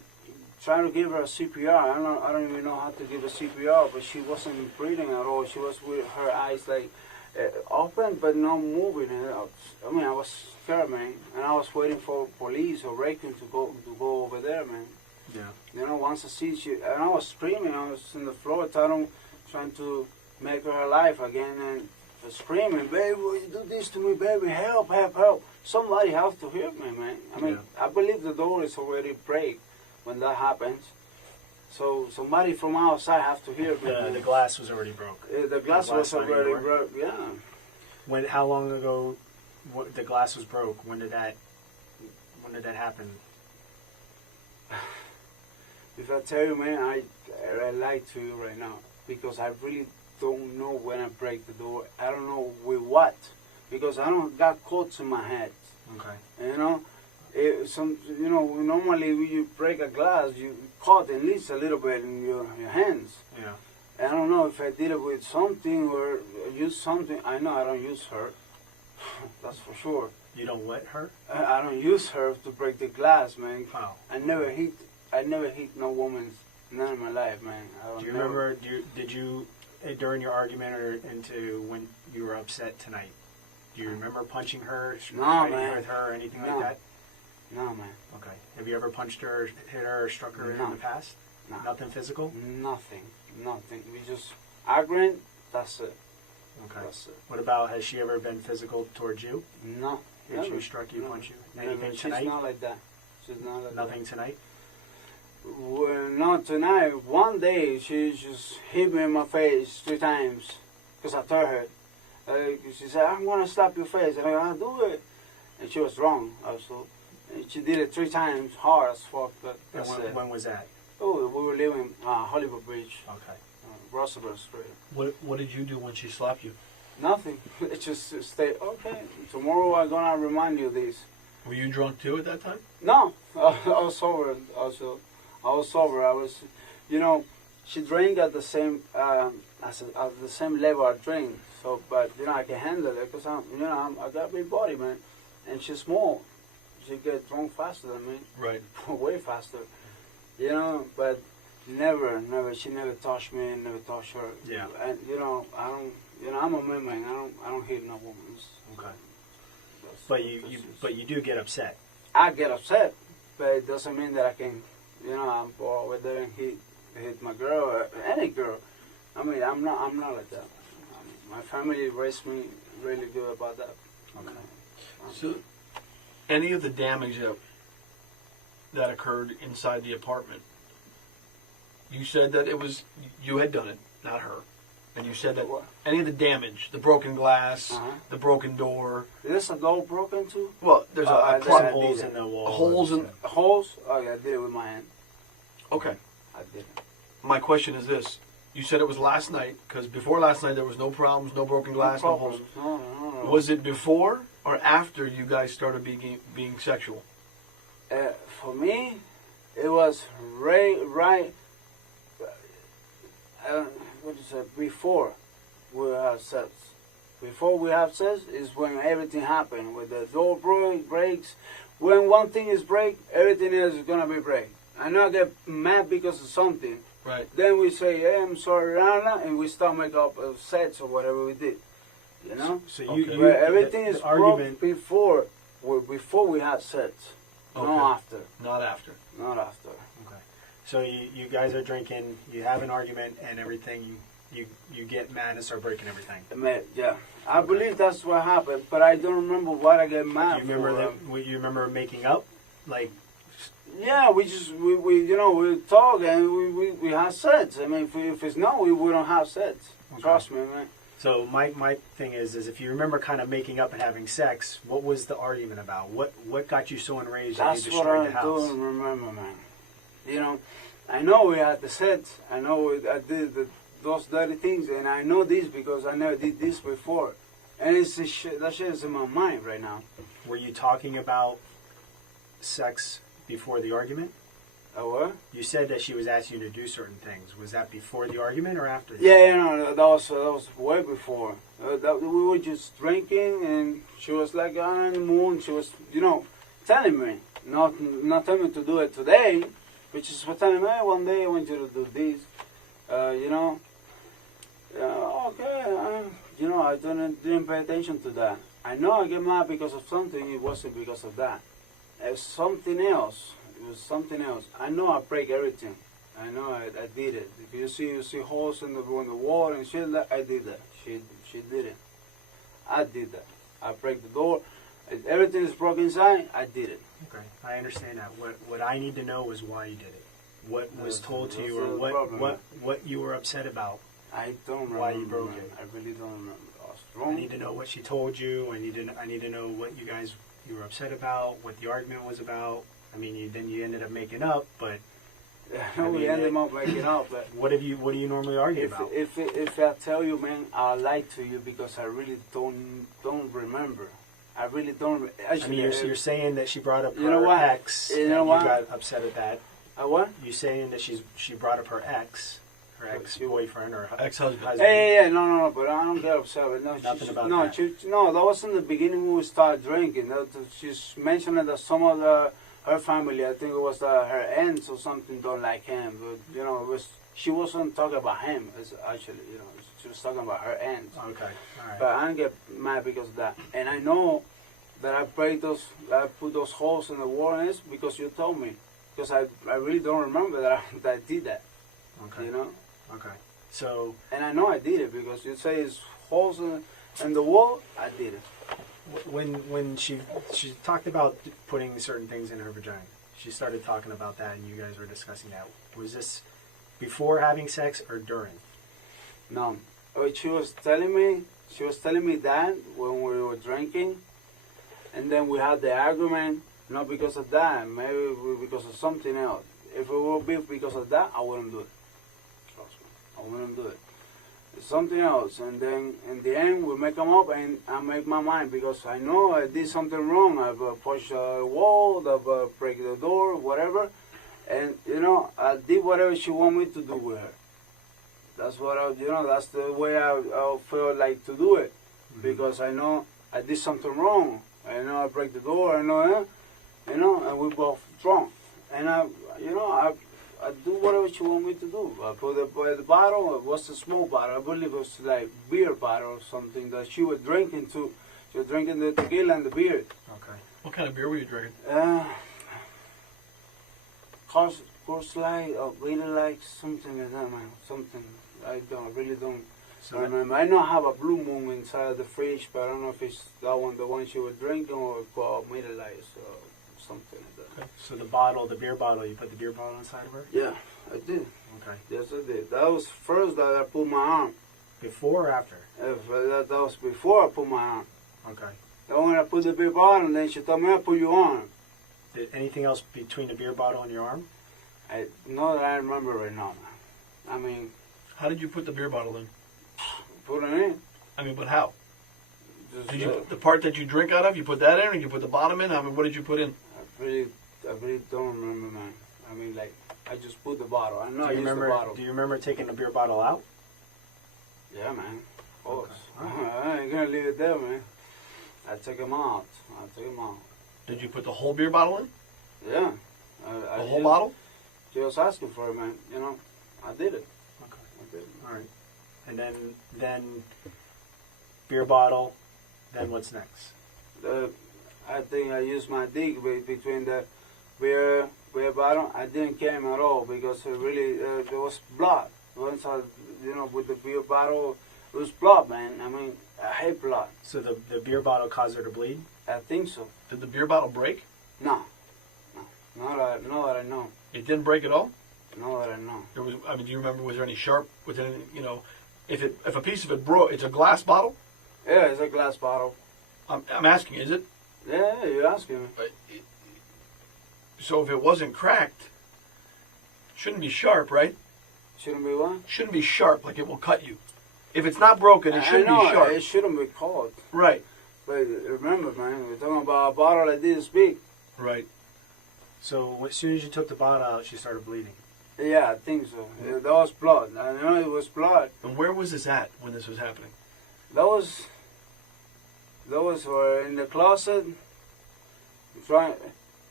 try to give her a CPR. I don't even know how to give a CPR, but she wasn't breathing at all. She was with her eyes like open, but not moving. I mean, I was scared, man, and I was waiting for police or Raccoon to go over there, man. Yeah. Once I see and I was screaming. I was in the floor, trying to make her alive again, and screaming, baby, will you do this to me, baby? Help, help, help! Somebody has to help me, man. I mean, I believe the door is already break when that happens. So somebody from outside has to hear me. The glass was already broke. The glass was already broke. Yeah. How long ago the glass was broke? When did that happen? If I tell you, man, I lie to you right now because I really don't know when I break the door. I don't know with what, because I don't got cuts in my head. Okay. Normally when you break a glass, you cut at least a little bit in your hands. Yeah. I don't know if I did it with something or use something. I know I don't use her. That's for sure. You don't let her? I don't use her to break the glass, man. Oh. I never hit no woman, none in my life, man. Do you remember? Did you during your argument or into when you were upset tonight? Do you remember punching her, fighting with her, or anything like that? No, man. Okay. Have you ever punched her, hit her, or struck her in the past? No. Nothing physical? Nothing. We just arguing. That's it. Okay. That's it. What about, has she ever been physical towards you? No. Hit you, struck you, punched you? Anything tonight? She's not like that. She's not like Nothing tonight? Well, not tonight. One day she just hit me in my face 3 times because I told her. She said, "I'm gonna slap your face," and I'll do it. And she was wrong, also. And she did it 3 times, hard as fuck. But that's it. When was that? Oh, we were living Hollywood Bridge, Okay. Roosevelt Street. What did you do when she slapped you? Nothing. It just stay. Okay, tomorrow I'm gonna remind you this. Were you drunk too at that time? No, I was sober. Also, I was sober. I was, she drank at the same at the same level I drink. So, but I can handle it because I got a big body, man, and she's small. She get drunk faster than me. Right. Way faster. But never. She never touched me. Never touched her. Yeah. And I don't. I'm a man. I don't hit no woman. Okay. But you do get upset. I get upset, but it doesn't mean that I can, I'm go over there and hit my girl or any girl. I mean, I'm not like that. My family raised me really good about that. Okay. So, any of the damage that occurred inside the apartment, you said that it was you had done it, not her. And you said that any of the damage, the broken glass, the broken door. Is this a door broken too? Well, there's a plug holes in the wall. Holes in holes? Oh yeah, I did it with my hand. Okay. I did it. My question is this: you said it was last night, because before last night there was no problems, no broken glass, no holes. No. Was it before or after you guys started being sexual? For me, it was right. What is it? Before we have sex. Before we have sex is when everything happened. When the door breaks. When one thing is break, everything else is gonna be break. I know I get mad because of something. Right. Then we say, "Hey, I'm sorry, Rana," and we start make up sets or whatever we did. So everything is broke before we have sex. Okay. Not after. Not after. Not after. Okay. So you guys are drinking, you have an argument and everything, you get mad and start breaking everything. Yeah. I believe that's what happened, but I don't remember what I get mad Do you remember for. you remember making up? Like, yeah, we talk and we have sex. I mean, if it's no, we don't have sex. Okay. Trust me, man. So my thing is if you remember kind of making up and having sex, what was the argument about? What got you so enraged that you That's what destroyed I the house? don't remember, man. I know we had the sex. I know I did those dirty things, and I know this because I never did this before. And it's that shit is in my mind right now. Were you talking about sex before the argument? What? You said that she was asking you to do certain things. Was that before the argument or after? Yeah, that was way before. We were just drinking, and she was like on the moon. She was, telling me, not telling me to do it today, but she's telling me, "Hey, one day I want you to do this." Okay. I didn't pay attention to that. I know I get mad because of something. It wasn't because of that. It's something else. It was something else. I know I break everything. I know I did it. If you see holes in the wall and shit, I did that. She did it. I did that. I break the door. If everything is broken inside, I did it. Okay, I understand that. What I need to know is why you did it. What was told to you, or what you were upset about. I don't remember. Why you broke it. I really don't remember. I need to know what she told you. I need to know what you were upset about, what the argument was about. I mean, then you ended up making up, but we ended up making up. But what do you normally argue about? If I tell you, man, I lie to you because I really don't remember. I really don't. Actually, I mean, you're saying that she brought up her ex. You know and what? You got upset at that. What? You're saying that she brought up her ex, her ex-boyfriend or Ex-husband. Yeah, no, but I don't get upset. But no, Nothing about that. No, that was in the beginning when we started drinking. She's mentioning that some of her family, I think it was her aunts or something, don't like him. But you know, she wasn't talking about him. Actually, you know, she was talking about her aunts. Okay, all right. But I don't get mad because of that. And I know that I put those holes in the wall and it's because you told me. Because I really don't remember that I did that. Okay. You know? Okay. So. And I know I did it because you say it's holes in the wall, I did it. When she talked about putting certain things in her vagina, she started talking about that and you guys were discussing that. Was this before having sex or during? No. She was telling me that when we were drinking, and then we had the argument, not because of that, maybe because of something else. If it would be because of that, I wouldn't do it. Trust me, I wouldn't do it. It's something else, and then in the end we make them up, and I make my mind because I know I did something wrong. I've pushed a wall, I've break the door, whatever, and you know I did whatever she wanted me to do with her. That's what that's the way I feel like to do it, because I know I did something wrong. I know I break the door. I know, and we both drunk, and I do whatever she want me to do. I put the bottle. It was a small bottle. I believe it was like beer bottle or something that she was drinking too. She was drinking the tequila and the beer. Okay. What kind of beer were you drinking? Course Light, or really like something like that, man. Something I really don't remember. I know I have a Blue Moon inside the fridge, but I don't know if it's that one, the one she was drinking, or Miller Lights or something like that. Okay. So the beer bottle, you put the beer bottle inside of her? Yeah, I did. Okay. Yes, I did. That was first that I put my arm. Before or after? That was before I put my arm. Okay. Then when I put the beer bottle, and then she told me I put your arm. Did anything else between the beer bottle and your arm? Not that I remember right now, man. I mean... How did you put the beer bottle in? Put it in. I mean, but how? Just, Did the part that you drink out of, you put that in, or you put the bottom in? I mean, what did you put in? I really don't remember, man. I mean, like, I just put the bottle. I know I used the bottle. Do you remember taking the beer bottle out? Yeah, man. Of course. Okay. I ain't gonna leave it there, man. I took him out. Did you put the whole beer bottle in? Yeah. The whole bottle? She was asking for it, man. You know, I did it. Okay. I did it. All right. And then beer bottle. Then what's next? I think I used my dick between the beer bottle. I didn't came at all because it really there was blood. Once I, with the beer bottle, it was blood, man. I mean, I hate blood. So the beer bottle caused her to bleed? I think so. Did the beer bottle break? No. Not that I know. It didn't break at all? Not that I know. There was. I mean, do you remember? Was there any sharp? Was there any, if a piece of it broke? It's a glass bottle. Yeah, it's a glass bottle. I'm asking, is it? Yeah, you're asking me. So if it wasn't cracked, it shouldn't be sharp, right? Shouldn't be what? Shouldn't be sharp, like it will cut you. If it's not broken, it shouldn't be sharp. It shouldn't be cold. Right. But remember, man, we're talking about a bottle that didn't speak. Right. So as soon as you took the bottle out, she started bleeding? Yeah, I think so. Yeah, that was blood. I know it was blood. And where was this at when this was happening? That was in the closet, trying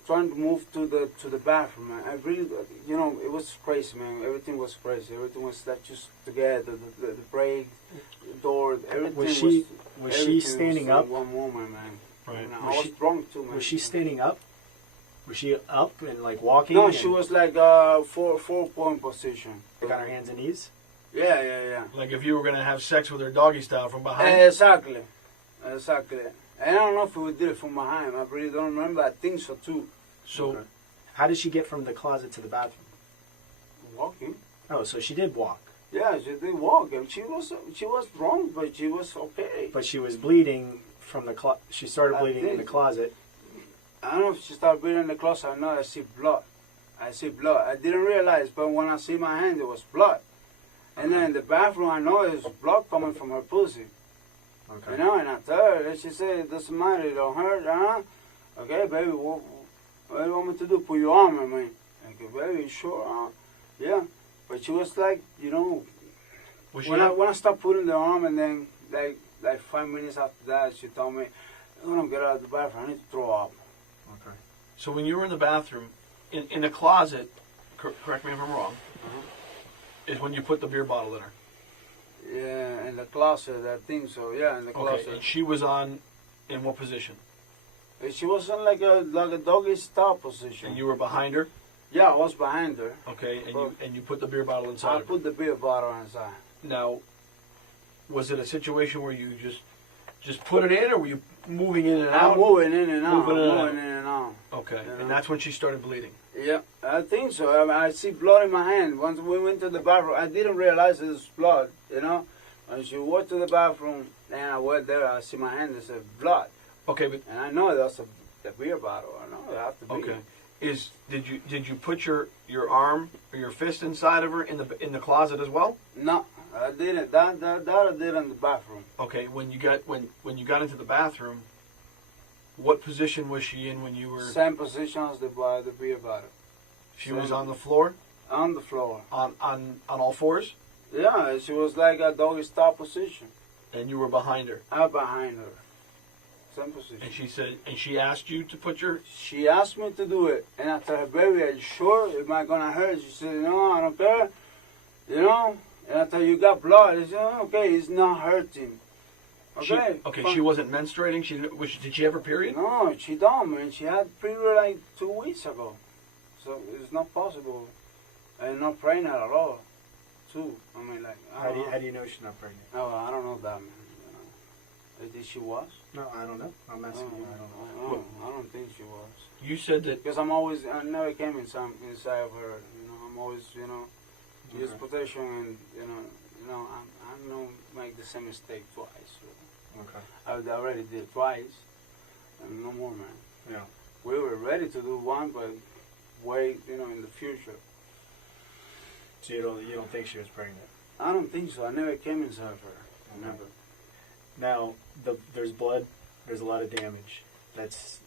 to move to the bathroom, man. I really, it was crazy, man. Everything was crazy. Everything was like just together. The brake, the door, everything was she standing up? One moment, man. Right. I was drunk too, man. Was she standing up? Was she up and like walking? No, she was like four-point position. Like on her hands and knees? Yeah. Like if you were going to have sex with her doggy style from behind? Exactly. And I don't know if we did it from behind. I really don't remember. I think so too. So, how did she get from the closet to the bathroom? Walking. Oh, so she did walk. Yeah, she did walk. And she was drunk, but she was okay. But she was bleeding from the she started bleeding in the closet. I don't know if she started bleeding in the closet. I know I see blood. I didn't realize, but when I see my hand, it was blood. And then in the bathroom, I know it was blood coming from her pussy. Okay. And I told her, and she said, it doesn't matter, it don't hurt, Okay, baby, what do you want me to do? Put your arm on me. Okay, baby, sure, yeah. But she was like, you know, Was she when I stopped putting the arm, and then like 5 minutes after that, she told me, "I'm gonna get out of the bathroom. I need to throw up." Okay. So when you were in the bathroom, in the closet, correct me if I'm wrong, is when you put the beer bottle in her. Yeah, in the closet, I think so. Yeah, in the closet. Okay, and she was in what position? She was in like a doggy style position. And you were behind her? Yeah, I was behind her. Okay, and you put the beer bottle inside I of her. put the beer bottle inside. Now, was it a situation where you just put it in, or were you moving in and out? I'm moving in and out. Moving in and moving in and out. Okay, You know? and that's when she started bleeding. Yeah, I think so. I mean, I see blood in my hand. Once we went to the bathroom, I didn't realize it was blood, you know. When she walked to the bathroom, and I went there, I see my hand, it said blood. Okay, but And I know that's the beer bottle. I know it has to be. okay. Did you put your arm or your fist inside of her in the closet as well? No, I didn't. That I did in the bathroom. Okay, when you got into the bathroom, what position was she in when you were? Same position as the beer bottle. She was on the floor, On the floor. on all fours, Yeah, she was like a doggy style position. and you were behind her. I'm behind her. Same position. And she asked you to put your. She asked me to do it, and I told her, "Baby, are you sure? Am I gonna hurt?" She said, "No, I don't care." You know. And I told her, "You got blood." I said, "Oh, okay, it's not hurting." Okay. She wasn't menstruating. Did she have her period? No, she don't, man. She had period like 2 weeks ago, so it's not possible. And not pregnant at all, too. I mean, like. How do you know she's not pregnant? No, I don't know that, man. Did she was? No, I don't know. I'm asking you. I don't know. I don't think she was. You said that. Because I never came inside of her. You know, I'm always, you know, use protection, and I don't make the same mistake twice. So Okay. I already did twice, and no more, man. Yeah. We were ready to do one, but wait, you know, in the future. So you don't think she was pregnant? I don't think so. I never came inside of her. Okay. Never. Now, there's blood. There's a lot of damage that's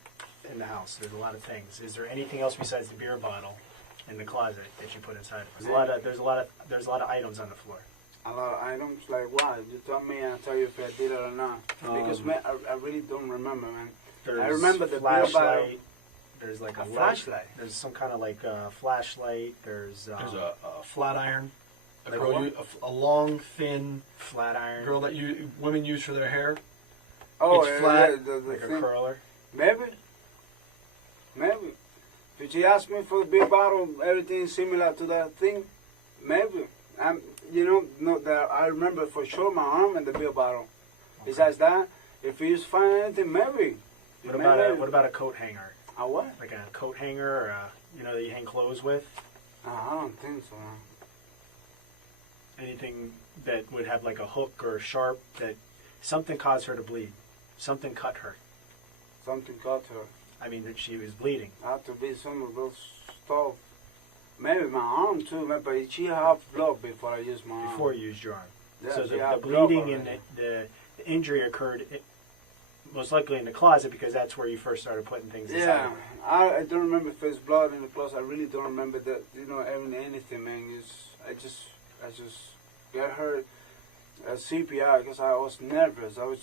in the house. There's a lot of things. Is there anything else besides the beer bottle in the closet that you put inside? There's a lot of items on the floor. A lot of items, like what? You tell me, and I'll tell you if I did it or not. Because man, I really don't remember, man. I remember the beer bottle. Flashlight. There's like A flashlight. There's some kind of like flashlight. There's a flat iron, Like a long, thin flat iron. girl that women use for their hair. Oh, It's flat, yeah, the like a thing. curler. Maybe. Did you ask me for the beer bottle, everything similar to that thing? Maybe. That I remember for sure my arm and the beer bottle. Okay. Besides that, if you just find anything, maybe. What about a coat hanger? A what? Like a coat hanger, or that you hang clothes with? I don't think so. Anything that would have like a hook or a sharp that something caused her to bleed. Something cut her. Something caught her. I mean, that she was bleeding. Had to be some of those stuff. Maybe my arm too, but she had blood before I used my arm. Before you used your arm. Yeah, So she the had blood bleeding and already. the injury occurred most likely in the closet, because that's where you first started putting things inside. Yeah, I don't remember if there's blood in the closet. I really don't remember that. Anything, man. I just got her CPR because I was nervous. I was,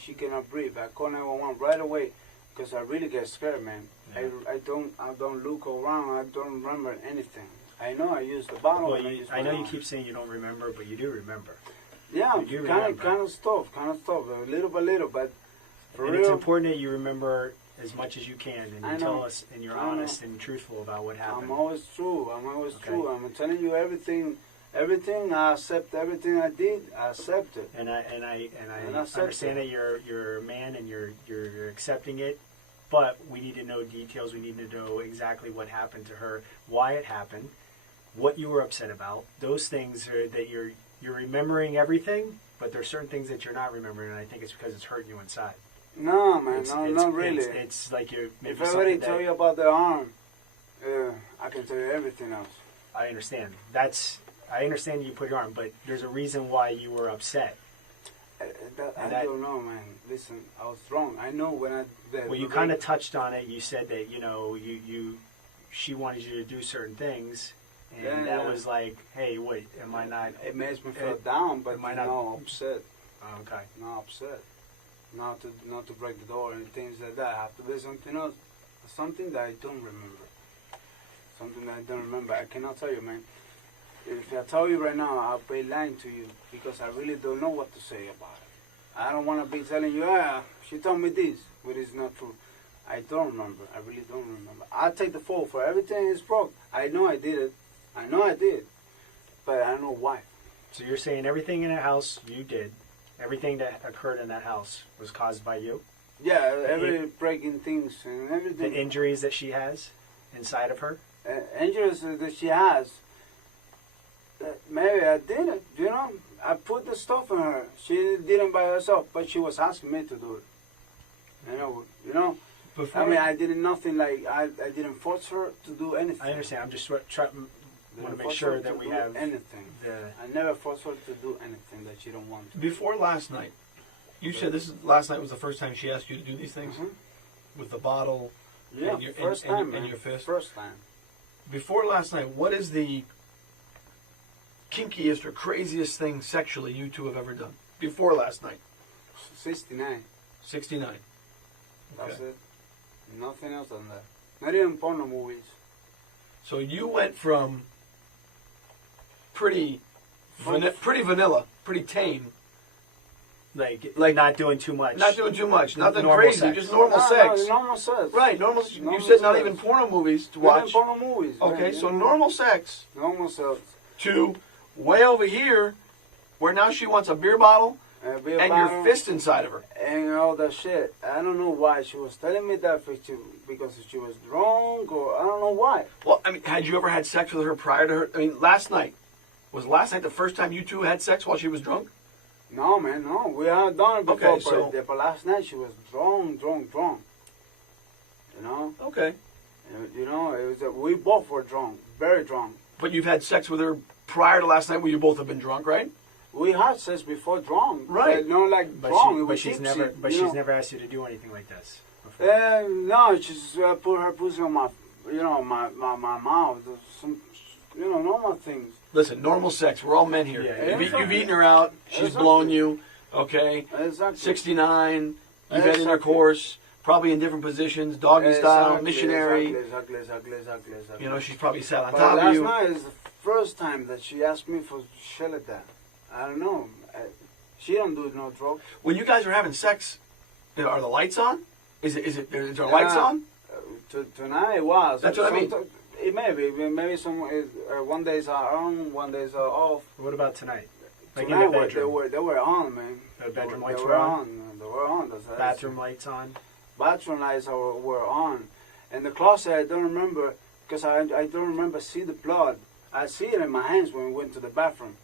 she cannot breathe. I called 911 right away because I really get scared, man. Yeah. I don't look around. I don't remember anything. I know I used the bottle. Well, and I know you keep saying you don't remember, but you do remember. Yeah, you do kind remember. of stuff, little by little, but for And real. it's important that you remember as much as you can, and I you know. tell us, and you're I know. honest and truthful about what happened. I'm always true. Okay. I'm telling you everything. Everything I accept. Everything I did, I accept it. And I accept understand it. that you're a man and you're accepting it, but we need to know details. We need to know exactly what happened to her, why it happened, what you were upset about. Those things are that you're remembering everything, but there's certain things that you're not remembering, and I think it's because it's hurting you inside. No, man, It's not really. It's like you're maybe If I already something tell that- you about the arm, I can tell you everything else. I understand. I understand you put your arm, but there's a reason why you were upset. I don't know, man. Listen, I was wrong. I know when I. Well, you kind of touched on it. You said that she wanted you to do certain things, And that was like, hey, wait, am I not? It makes me feel down, but am I not upset. Okay. Not upset. Not to break the door and things like that. I have to be something else. Something that I don't remember. Something that I don't remember. I cannot tell you, man. If I tell you right now, I'll be lying to you because I really don't know what to say about it. I don't want to be telling you, she told me this, but it's not true. I don't remember. I really don't remember. I'll take the fault for everything is broke. I know I did it. I know I did. But I don't know why. So you're saying everything in that house you did, everything that occurred in that house was caused by you? Yeah, every breaking things and everything. The injuries that she has inside of her? Injuries that she has. Maybe I did it, you know. I put the stuff on her. She didn't by herself, but she was asking me to do it. You know. Before, I mean, I did nothing like I didn't force her to do anything. I understand. I'm just trying want to make sure that we have anything. I never forced her to do anything that she don't want to. Before last night, you said last night was the first time she asked you to do these things? With the bottle Yeah, first time, and your fist? First time. Before last night, what is the kinkiest or craziest thing sexually you two have ever done? Before last night? 69. 69. That's Okay. it. Nothing else than that. Not even porno movies. So you went from pretty vanilla, pretty tame. Like not doing too much. Not doing too much. Nothing Normal crazy. sex. Just normal sex. No, normal sex. Right, normal. Normal You said not sex. even porno movies to Not even watch. porno movies. Okay, man, so you know. normal sex Normal sex. to way over here, where now she wants a beer bottle and your fist inside of her. And all that shit. I don't know why she was telling me that because she was drunk or I don't know why. Well, I mean, had you ever had sex with her prior to her? I mean, last night. Was last night the first time you two had sex while she was drunk? No, man, no. We had done it before, Okay, but last night she was drunk. You know? Okay. You know, it was we both were drunk, very drunk. But you've had sex with her prior to last night where you both have been drunk, right? We had sex before drunk. Right. But not like But drunk. she, it but was she's tipsy, never. But you she's know? never asked you to do anything like this before. No, she just put her pussy on my, my mouth. Some, normal things. Listen, normal sex. We're all men here. Yeah, You've eaten her out. She's Exactly. blown you. Okay. Exactly. 69. You've had Exactly. intercourse. Probably in different positions. Doggy style, missionary. Exactly. You know, she's probably sat on But top of last you. night is the first time that she asked me for shit like that. I don't know. She don't do no drugs. When you guys are having sex, are the lights on? Is there lights on? Tonight it was. That's what I mean. It may be. Maybe some. One days are on, one days are off. What about tonight? Like Tonight in the bedroom. they were on, man. The bedroom lights they were on? They were on. That's Bathroom lights on. Bathroom lights were on. And the closet, I don't remember, because I don't remember see the blood. I see it in my hands when we went to the bathroom.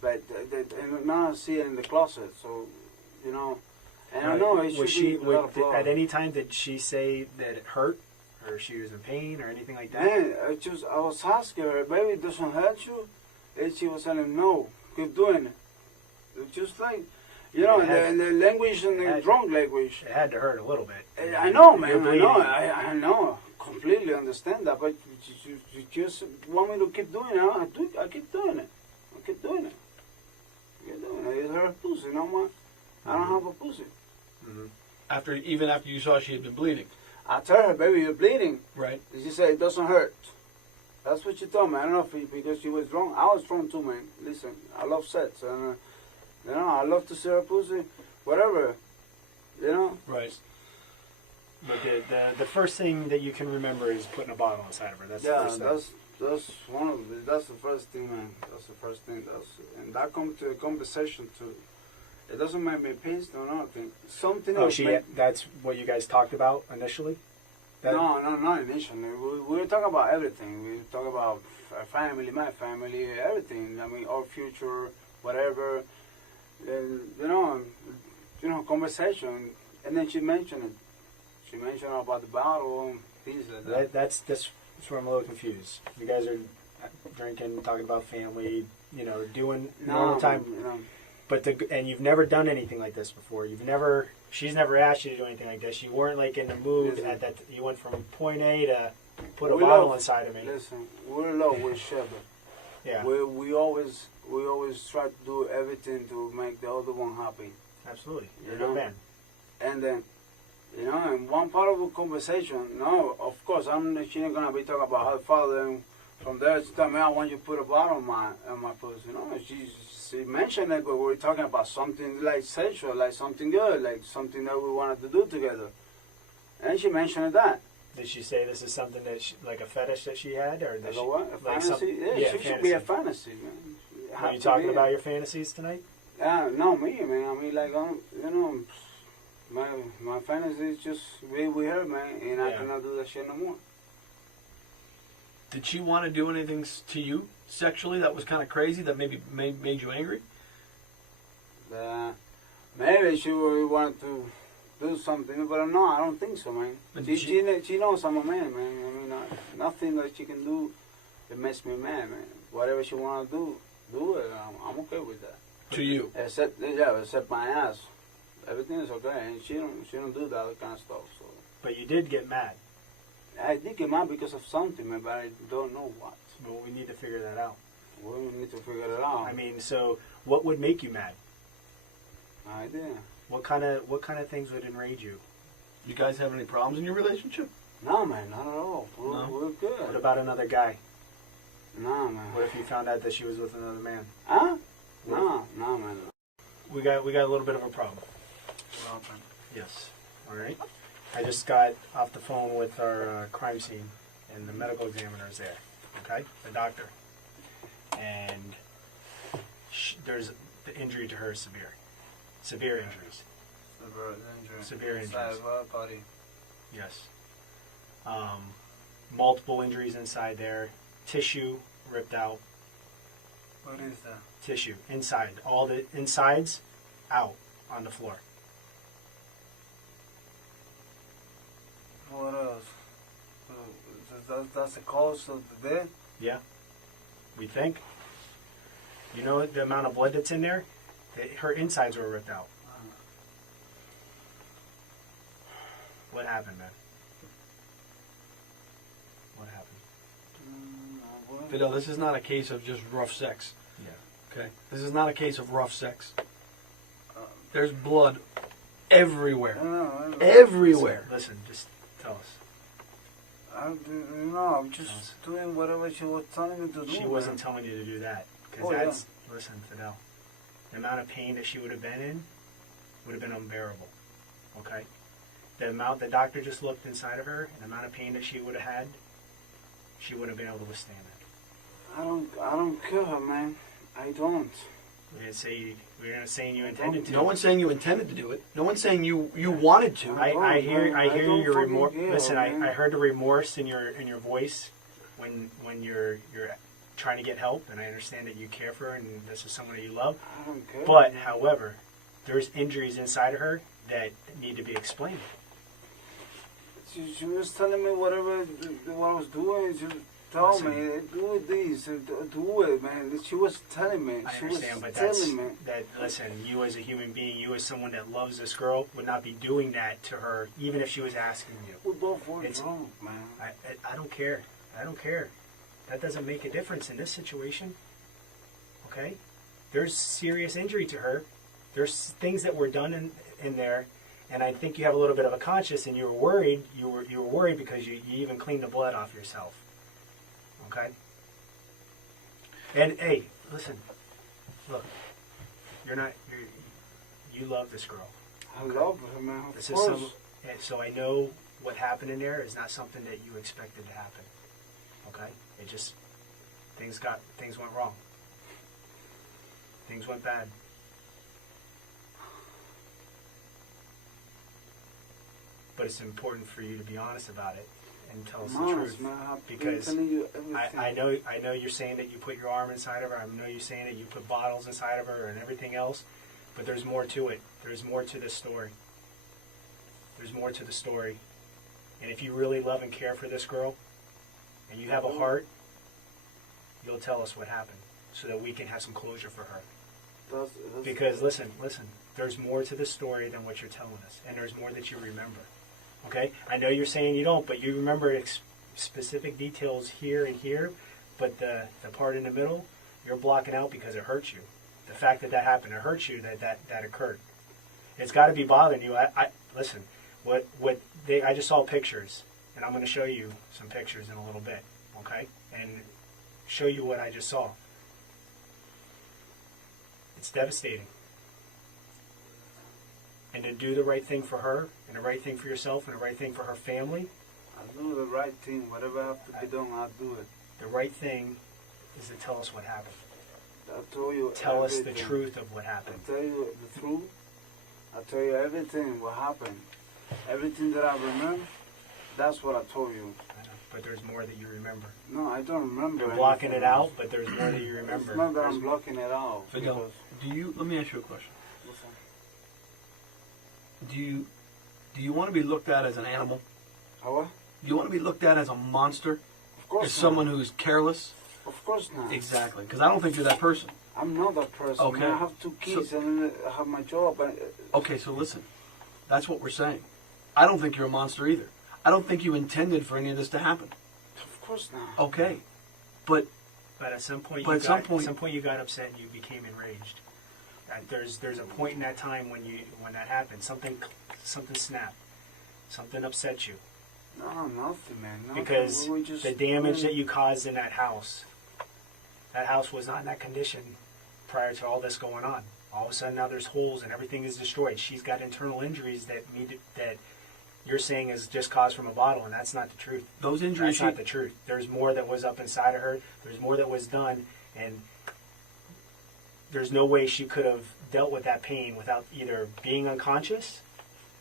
But and now I see it in the closet. So, and I know it should be a lot of blood. At any time did she say that it hurt, or she was in pain, or anything like that? Man, I was asking her, baby, it doesn't hurt you? And she was telling me, no, keep doing it. It's just like, and the language and the drunk language. It had to hurt a little bit. I know, man. You're I bleeding. know. I know. Completely understand that. But you just want me to keep doing it. I keep doing it. I keep doing it. It's her pussy, no more. I don't have a pussy. Even after you saw she had been bleeding. I tell her, baby, you're bleeding. Right. And she said, it doesn't hurt. That's what she told me. I don't know if because she was drunk. I was drunk too, man. Listen, I love sex. And, I love to see her pussy. Whatever. Right. But the first thing that you can remember is putting a bottle inside of her. That's the first thing. that's one of that's the first thing, man. That's the first thing. And that comes to a conversation too. It doesn't make me pissed or nothing. Something else. That's what you guys talked about initially? No, not initially. We were talking about everything. We talk about our family, my family, everything. I mean, our future, whatever. Conversation. And then she mentioned it. She mentioned about the bottle and things like that. That's where I'm a little confused. You guys are drinking, talking about family, doing normal time. But and you've never done anything like this before. She's never asked you to do anything like this. You weren't like in the mood at that. You went from point A to put a bottle inside of me. Listen, we're in love with each other. Yeah, We always try to do everything to make the other one happy. absolutely. You're You a good know? man. And then, in one part of the conversation, no, of course, she ain't gonna be talking about her father, and from there she tell me, I want you to put a bottle on my pussy. She mentioned it, but we were talking about something like sexual, like something good, like something that we wanted to do together. And she mentioned that. Did she say this is something that like a fetish that she had, or Like she, a what? A like fantasy? Yeah, she should be a fantasy, man. Are you talking about your fantasies tonight? No, me, man. I mean, like, my fantasy is just be with her, man, and I Yeah. cannot do that shit no more. Did she want to do anything to you sexually that was kind of crazy that maybe made you angry? Maybe she really wanted to do something, but no, I don't think so, man. But She knows I'm a man, man. I mean, nothing that she can do that makes me mad, man. Whatever she want to do it. I'm okay with that. To you? Except my ass. Everything is okay, and she don't do that kind of stuff. So But you did get mad. I did get mad because of something, man, but I don't know what. But we need to figure that out. We need to figure it out. I mean, so what would make you mad? No idea. What kind of things would enrage you? You guys have any problems in your relationship? No, man, not at all. No? We're good. What about another guy? No, man. What if you found out that she was with another man? Huh? No, man. We got a little bit of a problem. Yes. All right. I just got off the phone with our crime scene, and the medical examiner is there. Okay, the doctor, and there's the injury to her is severe. Severe injuries. Severe injuries. Body. Yes. Multiple injuries inside there. Tissue ripped out. What is that? Tissue inside. All the insides out on the floor. What else? That's the cause of the death? Yeah. We think. You know the amount of blood that's in there? Her insides were ripped out. What happened, man? What happened? Fidel, this is not a case of just rough sex. Yeah. Okay? This is not a case of rough sex. There's blood everywhere. Everywhere. Listen, just tell us. I'm just doing whatever she was telling me to do. She wasn't telling you to do that. Because listen, Fidel, the amount of pain that she would have been in would have been unbearable. Okay? The amount the doctor just looked inside of her, and the amount of pain that she would have had, she wouldn't have been able to withstand it. I don't kill her, man. I don't. We're gonna say you intended to. No one's saying you intended to do it. No one's saying you wanted to. I hear your remorse. Listen, man. I heard the remorse in your voice when you're trying to get help, and I understand that you care for her and this is someone that you love. I don't care. But however, there's injuries inside of her that need to be explained. She was telling me what I was doing. She told me, do this, do it, man. She was telling me. I understand, but listen, you as a human being, you as someone that loves this girl, would not be doing that to her, even if she was asking you. We both were drunk, man. I don't care. I don't care. That doesn't make a difference in this situation. Okay? There's serious injury to her. There's things that were done in there, and I think you have a little bit of a conscience, and you were worried. You were worried because you even cleaned the blood off yourself. Okay? And hey, listen. Look, you love this girl. I love her, man. This is so I know what happened in there is not something that you expected to happen. Okay? It just things went wrong. Things went bad. But it's important for you to be honest about it and tell us the truth. Man, because you I know you're saying that you put your arm inside of her. I know you're saying that you put bottles inside of her and everything else. But there's more to it. There's more to this story. There's more to the story. And if you really love and care for this girl, and you have a heart, you'll tell us what happened so that we can have some closure for her. Because listen, there's more to this story than what you're telling us, and there's more that you remember. Okay? I know you're saying you don't, but you remember specific details here and here, but the part in the middle, you're blocking out because it hurts you. The fact that that happened, it hurts you that occurred. It's got to be bothering you. Listen, I just saw pictures, and I'm going to show you some pictures in a little bit, okay? And show you what I just saw. It's devastating. And to do the right thing for her, and the right thing for yourself, and the right thing for her family. I'll do the right thing. Whatever I have to be done, I'll do it. The right thing is to tell us what happened. I'll tell you Tell us everything. the truth of what happened. I'll tell you the truth. I'll tell you everything what happened. Everything that I remember, that's what I told you. I know, but there's more that you remember. No, I don't remember. You're blocking anything it out, else. but there's more that you remember. It's not that I'm blocking it out. Fidel, let me ask you a question. Do you want to be looked at as an animal? What? Do you want to be looked at as a monster? Of course As not. someone who's careless? Of course not. Exactly, because I don't think you're that person. I'm not that person. Okay. I have 2 kids and I have my job. Okay, so listen. That's what we're saying. I don't think you're a monster either. I don't think you intended for any of this to happen. Of course not. Okay, but But at some point, But at some point- you got upset and you became enraged. There's a point in that time when that happened. Something snapped. Something upset you. No, nothing, man. Nothing. Because We just the damage that you caused in that house was not in that condition prior to all this going on. All of a sudden now there's holes and everything is destroyed. She's got internal injuries that you're saying is just caused from a bottle, and that's not the truth. those injuries... That's not the truth. There's more that was up inside of her. There's more that was done, and there's no way she could have dealt with that pain without either being unconscious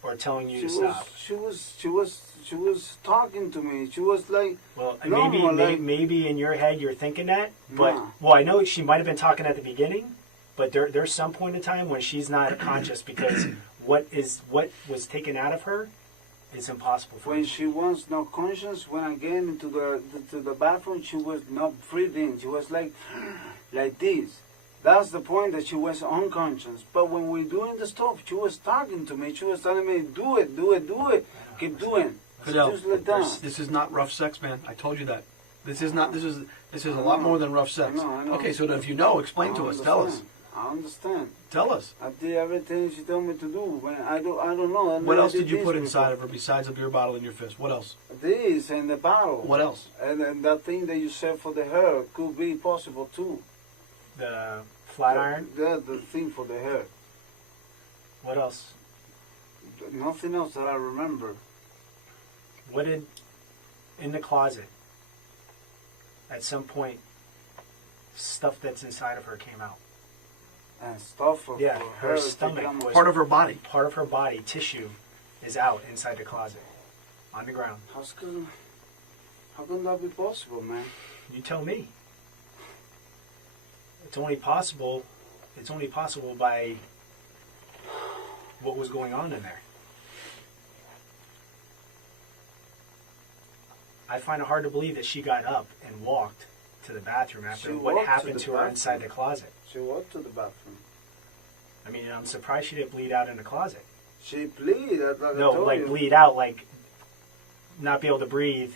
or telling you to stop. She was talking to me. She was like, Well, no, maybe in your head you're thinking that, but No. well, I know she might have been talking at the beginning, but there's some point in time when she's not conscious because what was taken out of her is impossible for when you. she was not conscious, when I get into the bathroom, she was not breathing. She was like this. That's the point that she was unconscious. But when we're doing the stuff, she was talking to me. She was telling me, do it, keep doing. Fidel, Just like that. this is not rough sex, man. I told you that. This is not. This is a lot more than rough sex. I know. Okay, so if you know, explain to us. Tell us. I understand. Tell us. I did everything she told me to do. When I don't know. What else did you put inside of her besides a beer bottle in your fist? What else? This and the bottle. What else? And then that thing that you said for the hair could be possible too. The flat iron. The thing for the hair. What else? Nothing else that I remember. What did in the closet? At some point, stuff that's inside of her came out. And stuff of Yeah, her her to stomach come- was- Part of her body. Part of her body, tissue, is out inside the closet, on the ground. How can that be possible, man? You tell me. It's only possible by what was going on in there. I find it hard to believe that she got up and walked to the bathroom after She what walked happened to to the her inside bathroom. the closet. She walked to the bathroom. I mean, I'm surprised she didn't bleed out in the closet. She bleed. I No, told like you. bleed out, like not be able to breathe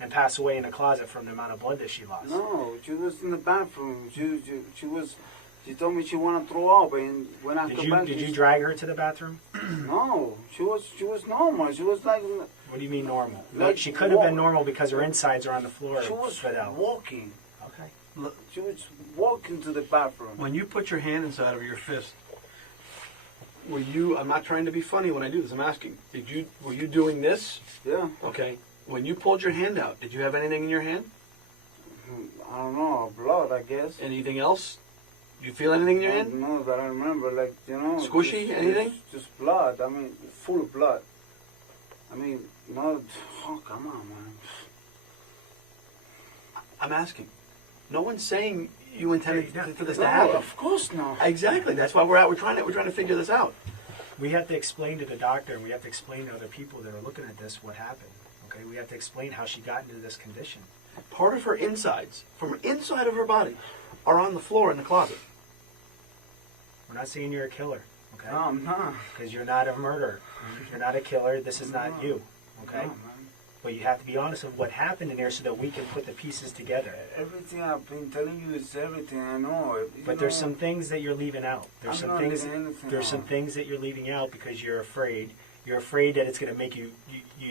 and pass away in the closet from the amount of blood that she lost. No, she was in the bathroom. She told me she wanted to throw up, and when I come back, Did you drag her to the bathroom? No, she was normal. She was like What do you mean normal? Like She could have been walk. normal because her insides are on the floor. she was Fidel. walking. Okay. Look, She was walking to the bathroom. when you put your hand inside of your fist, were you? I'm not trying to be funny when I do this. I'm asking. Were you doing this? Yeah, Okay. When you pulled your hand out, did you have anything in your hand? I don't know, blood, I guess. Anything else? Do you feel anything in your I hand? don't know that I remember, like, you know. Squishy, anything? Just blood. I mean, full of blood. I mean, no, oh, come on, man. I'm asking. No one's saying you intended for this to No, happen. of course not. Exactly. That's why we're trying to figure this out. We have to explain to the doctor, and we have to explain to other people that are looking at this what happened. Okay, we have to explain how she got into this condition. Part of her insides, from inside of her body, are on the floor in the closet. We're not saying you're a killer, okay? No, I'm not. Because you're not a murderer. You're not a killer. This is not you, okay? No, man. But you have to be honest with what happened in there so that we can put the pieces together. Everything I've been telling you is everything I know. But there's some things that you're leaving out. I'm not leaving anything There's out. some things that you're leaving out because you're afraid. You're afraid that it's going to make you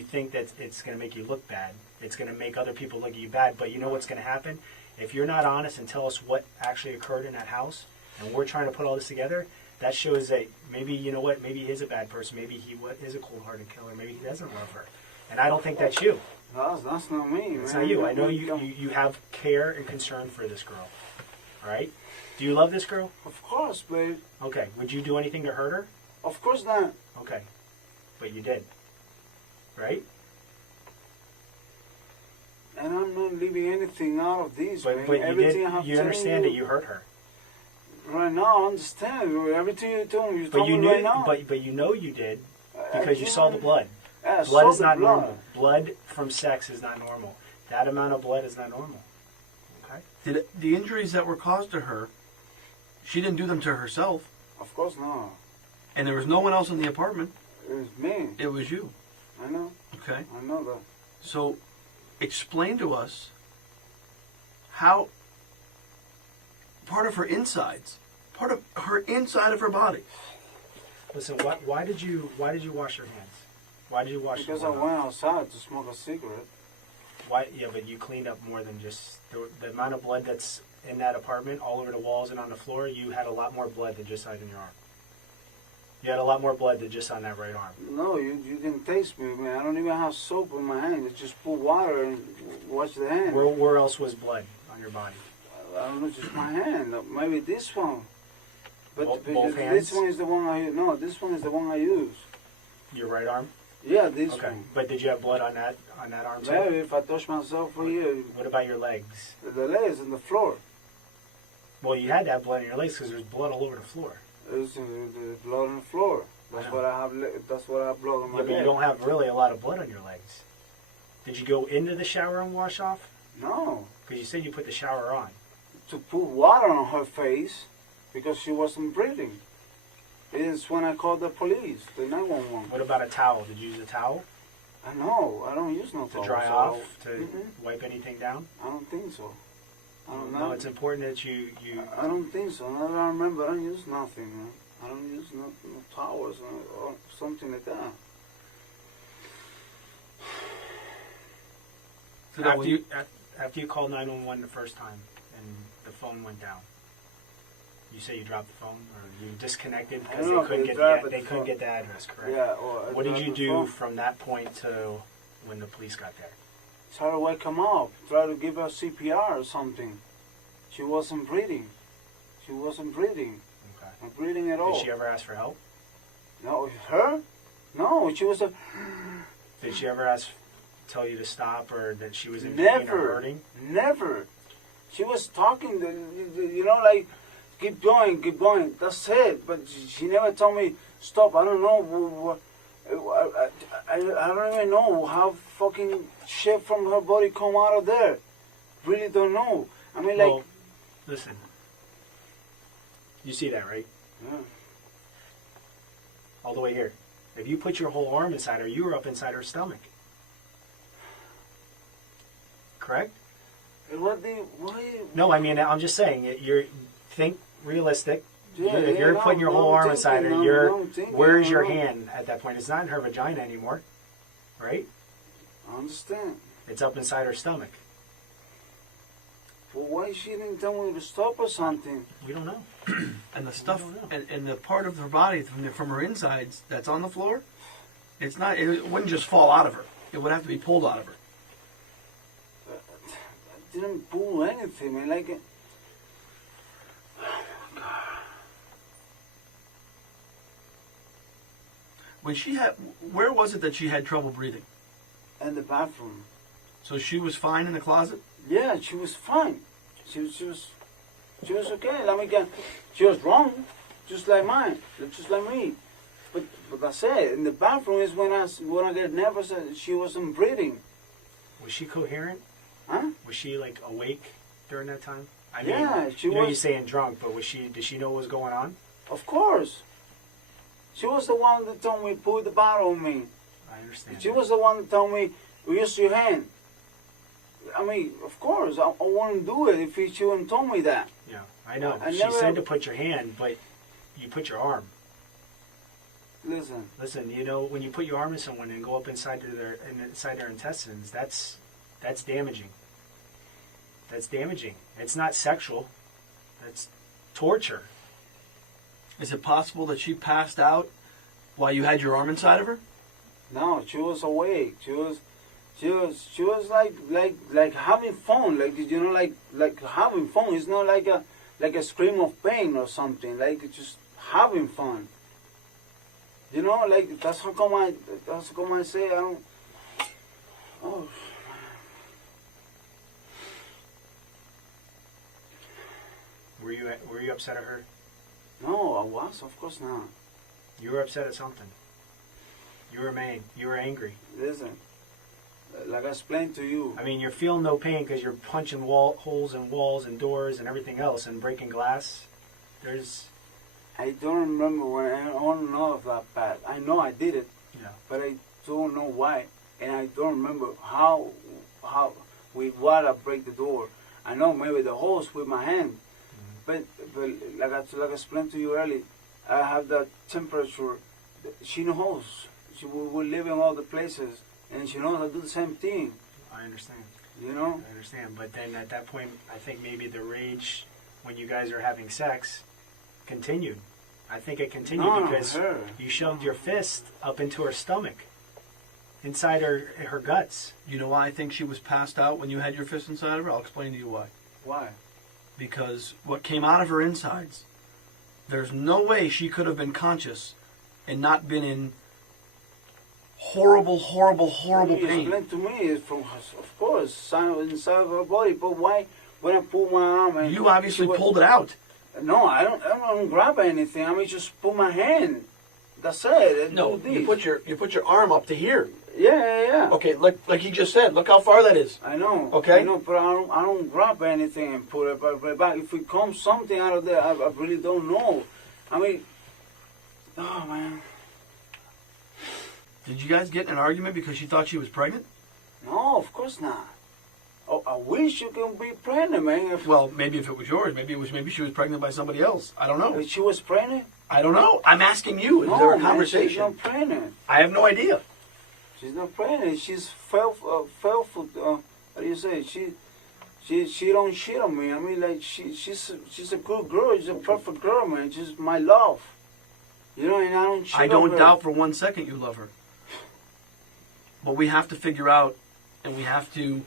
think that it's going to make you look bad. It's going to make other people look at you bad. But you know what's going to happen? If you're not honest and tell us what actually occurred in that house, and we're trying to put all this together, that shows that maybe, you know what, maybe he is a bad person. Maybe he is a cold-hearted killer. Maybe he doesn't love her. And I don't think that's you. That's not me, It's man. not you. I know you have care and concern for this girl. All right? Do you love this girl? Of course, babe. Okay. Would you do anything to hurt her? Of course not. Okay. But you did. Right? And I'm not leaving anything out of this, But man. you Everything did. I have You telling understand that you hurt her. Right now, I understand. Everything you told me, you But told you me knew. right now. But you know you did I because you saw the blood. Yeah, I Blood saw is the not blood. normal. Blood from sex is not normal. That amount of blood is not normal. Okay. Did the injuries that were caused to her, she didn't do them to herself, Of course not. and there was no one else in the apartment. It was me. It was you. I know. Okay. I know that. So, explain to us how part of her insides, part of her inside of her body. Listen. Why did you wash your hands? Why did you wash? Because your I hands? went outside to smoke a cigarette. Why? Yeah, but you cleaned up more than just the amount of blood that's in that apartment, all over the walls and on the floor. You had a lot more blood than just on your arm. You had a lot more blood than just on that right arm. No, you didn't taste me, man. I don't even have soap in my hand. It's just put water and wash the hand. Where else was blood on your body? I don't know, just my hand. Maybe this one. But Both this hands? one is the one I use. No, this one is the one I use. Your right arm? Yeah, this Okay. one. But did you have blood on that arm too? Maybe if I touch myself for here, What about your legs? the legs on the floor. Well, you had to have blood in your legs because there's blood all over the floor. There's the blood on the floor. That's I what I have. That's what I have blood on my Yeah, but you leg. don't have really a lot of blood on your legs. Did you go into the shower and wash off? No, Because you said you put the shower on. to put water on her face because she wasn't breathing. It's when I called the police, the 911. What about a towel? Did you use a towel I know. I don't use no to towel, dry so off, to Mm-mm. wipe anything down? I don't think so. I don't No, know. it's important that you I don't think so. I don't remember. I don't use nothing, man. I don't use no towels or something like that. So that after you called 911 the first time and the phone went down. You say you dropped the phone or you disconnected I because don't know, they couldn't they get dropped they the couldn't phone. get the address correct. Yeah. Or I What did dropped you the do phone. from that point to when the police got there? Try to wake him up. Try to give her CPR or something. She wasn't breathing. She wasn't breathing. Okay. Not breathing at all. Did she ever ask for help? No, her? No, she was a... Did she ever tell you to stop or that she was in pain Never. or hurting? Never. She was talking, you know, like, keep going, keep going. That's it. But she never told me, stop. I don't know. I don't even know how fucking shit from her body come out of there. Really don't know. I mean, like... Well, listen. You see that, right? Yeah. All the way here. If you put your whole arm inside her, you were up inside her stomach. Correct? Why? No, I mean, I'm just saying, think realistic. Yeah, If you're yeah, putting your no, whole I'm arm inside her, thinking, I'm thinking, where's your no. hand at that point? It's not in her vagina anymore, right? I understand. It's up inside her stomach. Well, why she didn't tell me to stop or something? We don't know. and the stuff don't know. and the part of her body from her insides that's on the floor, it's not. It wouldn't just fall out of her. It would have to be pulled out of her. I didn't pull anything, man. Like, When she had, where was it that she had trouble breathing? in the bathroom. So she was fine in the closet. Yeah, she was fine. She was okay. I mean, she was wrong, just like mine, just like me. But that's it. In the bathroom is when I get nervous. She wasn't breathing. Was she coherent? Huh? Was she like awake during that time? I mean, Yeah, she you know was. you're saying drunk, but did she know what was going on? Of course. She was the one that told me put the bottle on me. I understand. She was the one that told me use your hand. I mean, of course, I wouldn't do it if she wouldn't told me that. Yeah, I know. I She never- said to put your hand, but you put your arm. Listen, Listen, you know, when you put your arm in someone and go up inside their intestines, that's damaging. That's damaging. It's not sexual. That's torture. Is it possible that she passed out while you had your arm inside of her? no, she was awake. She was like having fun. Like, you know, like having fun. It's not like a scream of pain or something. Like just having fun. You know, like that's how come I say I don't. Oh. Were you upset at her? No, I was. Of course not. You were upset at something. You were mad. You were angry. Listen, like I explained to you. I mean, you're feeling no pain because you're punching holes in walls and doors and everything else and breaking glass. I don't remember when. I don't know of that bad. I know I did it, Yeah. but I don't know why, and I don't remember how with what I break the door. I know maybe the holes with my hand, but like I explained to you earlier, I have that temperature. She knows. We live in all the places, and she knows I do the same thing. I understand. You know. I understand. But then at that point, I think maybe the rage when you guys are having sex continued. I think it continued No, because her. you shoved your fist up into her stomach, inside her guts. You know why I think she was passed out when you had your fist inside of her? I'll explain to you why. Why? Because what came out of her insides, there's no way she could have been conscious and not been in horrible, horrible, horrible You pain. explained to me, it's from, of course, inside of her body. But why? When I pull my arm and You obviously she wa- pulled it out. No, I don't grab anything. I mean, just put my hand. That's it. No, Do you this. put your arm up to here. Yeah. Okay, like he just said. Look how far that is. I know. Okay. I know, but I don't grab anything and put it back. If it comes something out of there, I really don't know. I mean, oh man. Did you guys get in an argument because she thought she was pregnant? No, of course not. Oh, I wish you could be pregnant, man. Well, maybe if it was yours, maybe she was pregnant by somebody else. I don't know. If she was pregnant? I don't know. I'm asking you. Is No, there a man, she's conversation? not pregnant. I have no idea. She's not pregnant. She's fell for. How do you say? She don't shit on me. I mean, like she's a good girl. She's a perfect girl, man. She's my love. You know, and I don't shit I on don't her. doubt for 1 second you love her. But we have to figure out, and we have to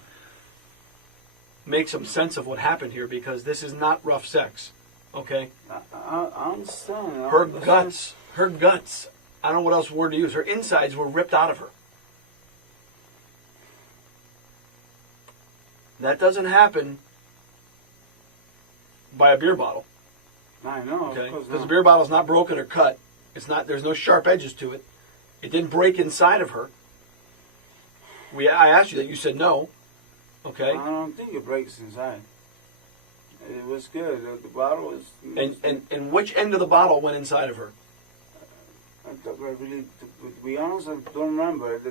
make some sense of what happened here, because this is not rough sex. Okay? I understand. I Her understand. guts, I don't know what else word to use. Her insides were ripped out of her. That doesn't happen by a beer bottle. I know. Okay? Of course Because the not. beer bottle's not broken or cut. It's not. There's no sharp edges to it. It didn't break inside of her. I asked you that. You said no. Okay? I don't think it breaks inside. It was good. The bottle was. And which end of the bottle went inside of her? I really, to be honest, I don't remember. I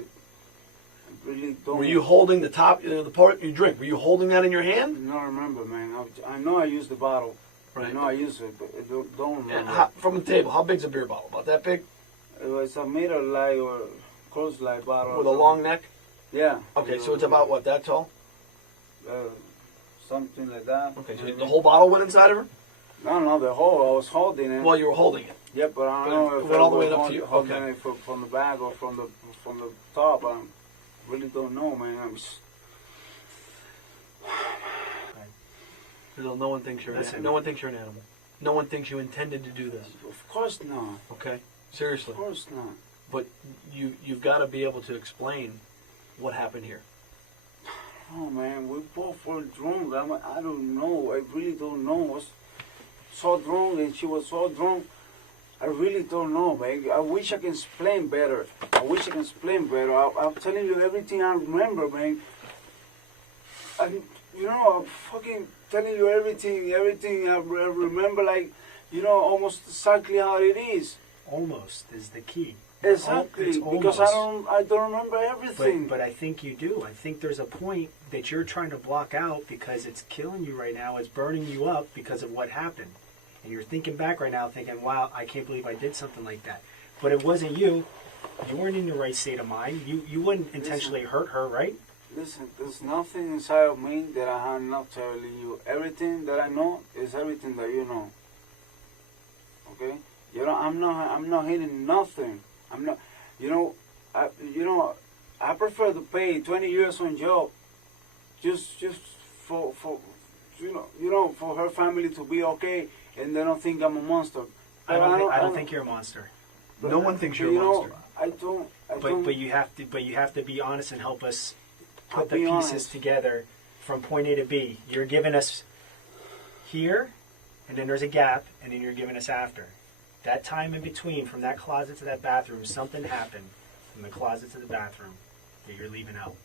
really don't. Were you holding the top, the part you drink? Were you holding that in your hand? I don't remember, man. I know I used the bottle. Right. I know I used it, but I don't And remember. from the table, how big's a beer bottle? About that big? It was a middle light or close light bottle. With a long neck? Yeah. Okay, so it's about what, that tall? Something like that. Okay, so the whole bottle went inside of her? No, the whole. I was holding it. While you were holding it. Yeah, but I don't But know it if went I all the was way up to you. holding Okay. it from the back or from the top. I really don't know, man. No one thinks you're Listen. no one thinks you're an animal. No one thinks you intended to do this. Of course not. Okay? Seriously. Of course not. But you've got to be able to explain what happened here. Oh man, we both were drunk. I don't know. I really don't know. I was so drunk and she was so drunk. I really don't know, man. I wish I can explain better. I'm telling you everything I remember, man. I'm fucking telling you everything I remember, like, almost exactly how it is. Almost is the key. Exactly, It's because almost. I don't remember everything. But I think you do. I think there's a point that you're trying to block out because it's killing you right now. It's burning you up because of what happened. And you're thinking back right now thinking, wow, I can't believe I did something like that. But it wasn't you. You weren't in the right state of mind. You wouldn't intentionally hurt her, right? Listen, there's nothing inside of me that I am not telling you. Everything that I know is everything that you know. Okay? You know, I'm not hiding nothing. I'm not. You know, I prefer to pay 20 years on jail, just for for her family to be okay, and they don't think I'm a monster. I don't think you're a monster. No one thinks you're a monster. I don't. But you have to be honest and help us I'll put the be pieces honest. together from point A to B. You're giving us here, and then there's a gap, and then you're giving us after. That time in between, from that closet to that bathroom, something happened from the closet to the bathroom that you're leaving out.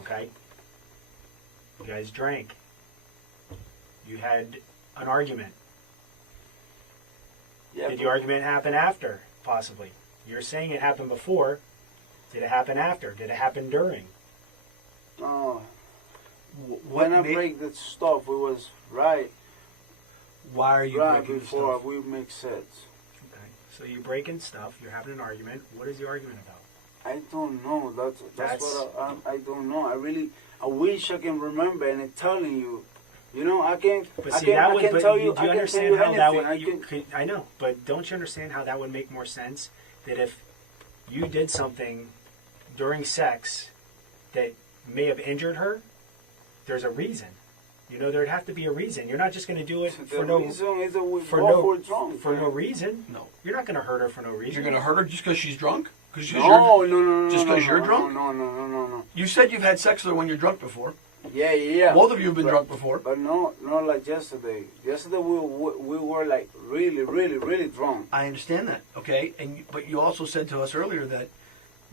Okay? You guys drank. You had an argument. Yeah, Did the argument happen after, possibly? You're saying it happened before. Did it happen after? Did it happen during? No. What When I made- break that stuff, it was right Why are you right breaking the before stuff? we make sense. Okay. So you're breaking stuff. You're having an argument. What is the argument about? I don't know. That's That's- what I don't know. I wish I can remember and I'm telling you. You know, I can. But I see, can, that I would. can But tell do you. you I can tell understand you how that anything. would? You could, I know, but don't you understand how that would make more sense? That if you did something during sex that may have injured her, there's a reason. You know, there'd have to be a reason. You're not just going to do it The for no reason is that we for both no were drunk. for no reason. No. You're not going to hurt her for no reason. You're going to hurt her just because she's drunk? Because No, no. just no, 'cause you're no, drunk? No. You said you've had sex with her when you're drunk before. Yeah. Both of you have been But- drunk before. But not like yesterday. Yesterday we were like really drunk. I understand that, okay? But you also said to us earlier that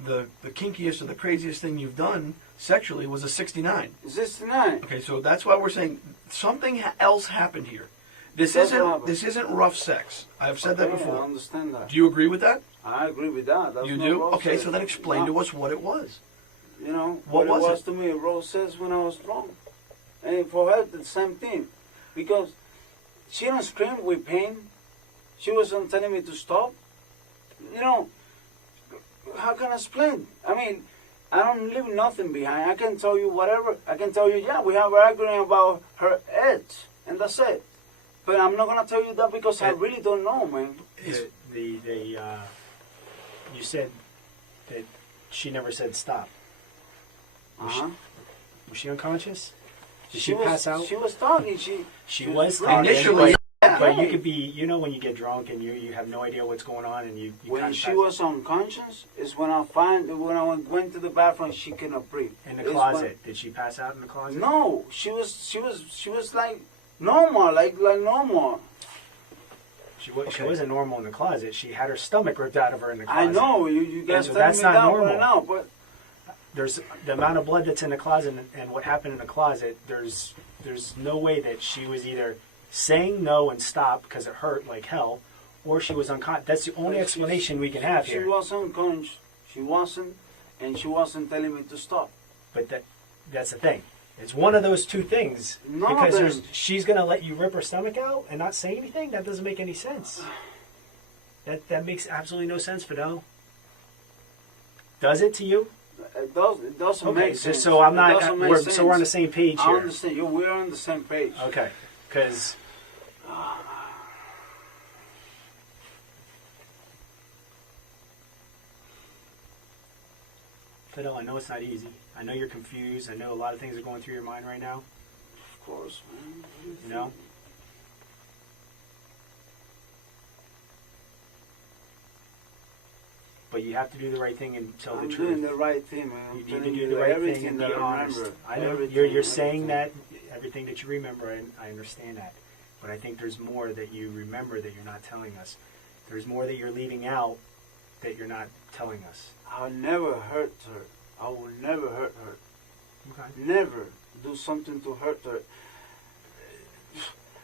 the kinkiest or the craziest thing you've done sexually was a 69. 69. Okay, so that's why we're saying something else happened here. This That's what happened. isn't rough sex. I've said that Okay, I before. understand that. Do you agree with that? I agree with that. That's You not do? Rose Okay, says. so then explain to us what it was. You know, What what was it was it? to me, Rose says when I was drunk. And for her, the same thing. Because she don't scream with pain. She wasn't telling me to stop. You know, how can I explain? I mean, I don't leave nothing behind. I can tell you whatever. I can tell you, yeah, we have an argument about her edge. And that's it. But I'm not going to tell you that because I really don't know, man. You said that she never said stop. Uh-huh. Was she unconscious? Did She she was, pass out? She was talking. She was drunk. talking. Initially, But you could be, you know, when you get drunk and you have no idea what's going on and you When kind she of was unconscious is when I went to the bathroom. She cannot breathe. in the It's closet. Did she pass out in the when- closet? no, she was like normal, like normal. She Okay. wasn't normal in the closet. She had her stomach ripped out of her in the closet. I know you guys so telling that's me not that normal. right now, but There's the amount of blood that's in the closet and what happened in the closet. There's no way that she was either saying no and stop because it hurt like hell, or she was unconscious. That's the only But explanation we can have she here. wasn't unconscious. She wasn't, and she wasn't telling me to stop. But that's the thing. It's one of those two things. No, because then- she's going to let you rip her stomach out and not say anything? That doesn't make any sense. That makes absolutely no sense, Fidel. Does it to you? It doesn't Okay, make sense. so I'm It not. doesn't make We're, sense. so we're on the same page I here. understand you. We're on the same page. Okay, because Fidel, I know it's not easy. I know you're confused. I know a lot of things are going through your mind right now. Of course, man. You know. But you have to do the right thing and tell I'm the doing truth. the right thing, man. I'm You need telling to do you the right everything thing and be that I honest. remember. I know Everything, you're saying everything. that everything that you remember, and I understand that. But I think there's more that you remember that you're not telling us. There's more that you're leaving out that you're not telling us. I'll never hurt her. I will never hurt her. Okay. Never do something to hurt her.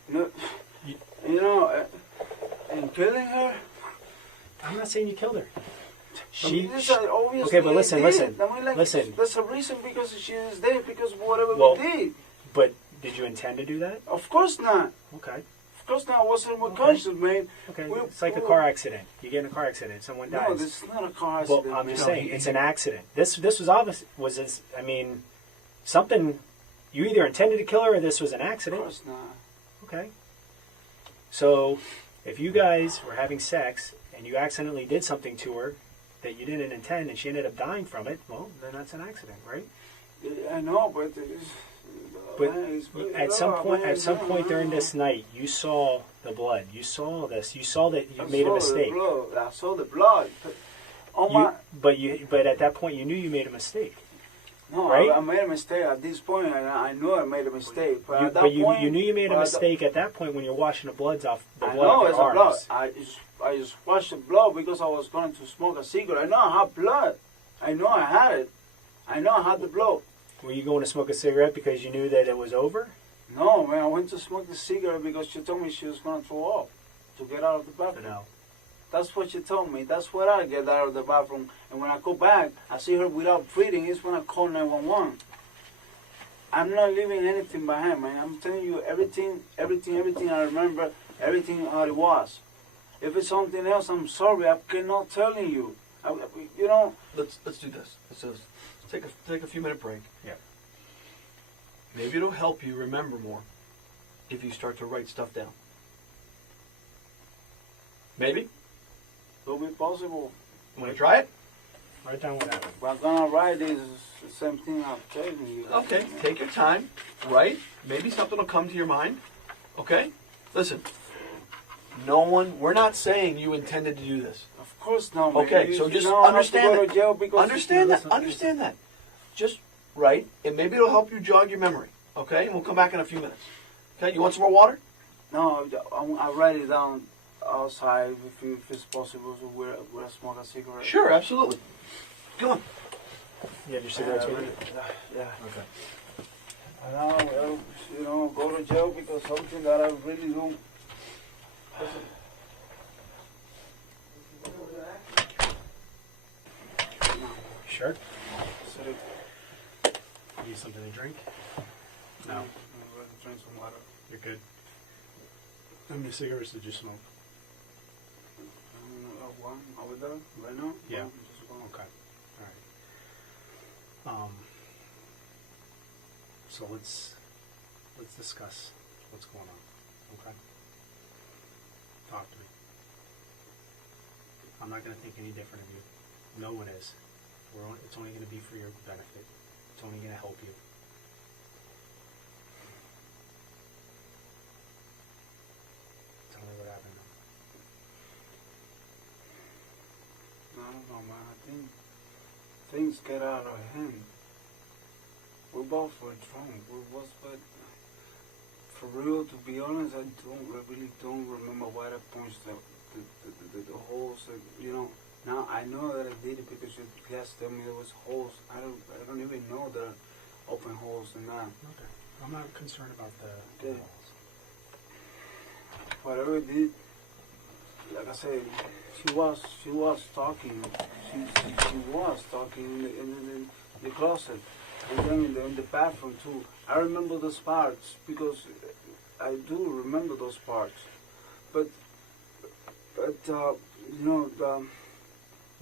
No, You- you know, and killing her. I'm not saying you killed her. This is obviously okay, but listen, did. listen, I mean, like, listen. There's a reason because she is there, because whatever Well, we did. But did you intend to do that? Of course not. Okay. Of course not. I wasn't with Okay. conscious, man. Okay. We- It's like a we- car accident. You get in a car accident, someone dies. No, this is not a car Well, accident. I'm just man. saying, it's an accident. This was obvious. I mean, something. You either intended to kill her, or this was an Of accident. course not. Okay. So, if you guys were having sex and you accidentally did something to her that you didn't intend, and she ended up dying from it, well, then that's an accident, right? I know, but it's, But man, it's, at some man, point during this night, you saw the blood. You saw this. You saw that you I made a saw the mistake. blood. I saw the blood. But at that point, you knew you made a mistake. No, Right? I made a mistake at this point. I knew I made a mistake. But You, at that but you, point, you knew you made a but mistake at that point when you're washing the blood off I off know your it's a blood. arms. I just washed the blood because I was going to smoke a cigarette. I know I had blood. I know I had it. I know I had the blood. Were you going to smoke a cigarette because you knew that it was over? No, man, I went to smoke the cigarette because she told me she was going to throw up to get out of the bathroom. No. That's what she told me. That's what I get out of the bathroom. And when I go back, I see her without breathing. It's when I call 911. I'm not leaving anything behind, man. I'm telling you everything I remember, everything how it was. If it's something else, I'm sorry. I cannot tell you. You know. Let's do this. Let's take a few minute break. Yeah. Maybe it'll help you remember more if you start to write stuff down. Maybe. It'll be possible. Want to try it? Write down what happened. But I'm gonna write this the same thing I'm telling you. Okay. Take your time. Write. Maybe something will come to your mind. Okay? Listen. We're not saying you intended to do this. Of course not, man. Okay, so just understand that. Understand that. Just write, and maybe it'll help you jog your memory. Okay? And we'll come back in a few minutes. Okay? You want some more water? No, I write it down outside if it's possible to wear smoke a cigarette. Sure, absolutely. Come on. You have your cigarettes with you? Yeah. Okay. I know, well, go to jail because something that I really don't. Sure. Sorry. Need something to drink? No. I'm going to drink some water. You're good. How many cigarettes did you smoke? One over there, right now? Yeah. One, just one. Okay. All right. So let's discuss what's going on. Okay. Talk to me. I'm not going to think any different of you. No one is. It's only going to be for your benefit. It's only going to help you. Tell me what happened. I don't know, man. I think things get out of hand. We both were drunk. But for real, to be honest, I really don't remember why I punched the holes. You know, now I know that I did it because you guys told me there was holes. I don't even know there are open holes in that. Okay. I'm not concerned about the Okay. walls. Whatever it did, like I said, she was talking. She was talking in the closet, and then in the bathroom too. I remember those parts because I do remember those parts. But you know,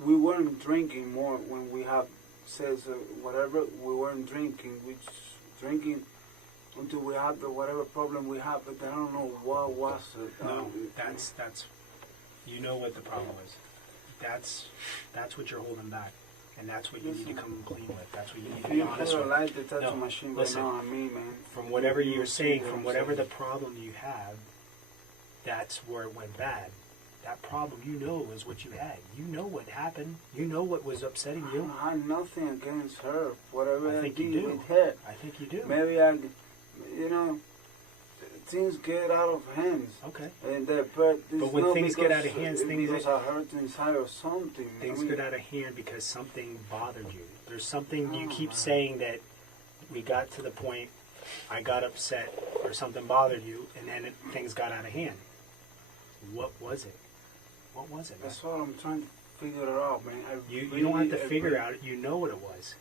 we weren't drinking more when we have says whatever. We weren't drinking. We just drinking until we had the whatever problem we had. But I don't know what was it. No, that's you know what the problem is. That's what you're holding back, and that's what you need to come clean with. That's what you need to be You honest put a with. light detector No, machine listen. right now on me, man. From whatever You you're see saying, what from I'm whatever saying. the problem you have, that's where it went bad. That problem, you know, is what you had. You know what happened. You know what was upsetting you. I had nothing against her. Whatever I I, think did you do. with her. I think you do. Maybe you know, things get out of hands. Okay. And But when things get out of hands, things because I hurt inside or something. Things I mean, get out of hand because something bothered you. There's something you keep saying that we got to the point I got upset or something bothered you, and then things got out of hand. What was it? What was it? Man? That's what I'm trying to figure it out, man. You don't have to figure out it. You know what it was.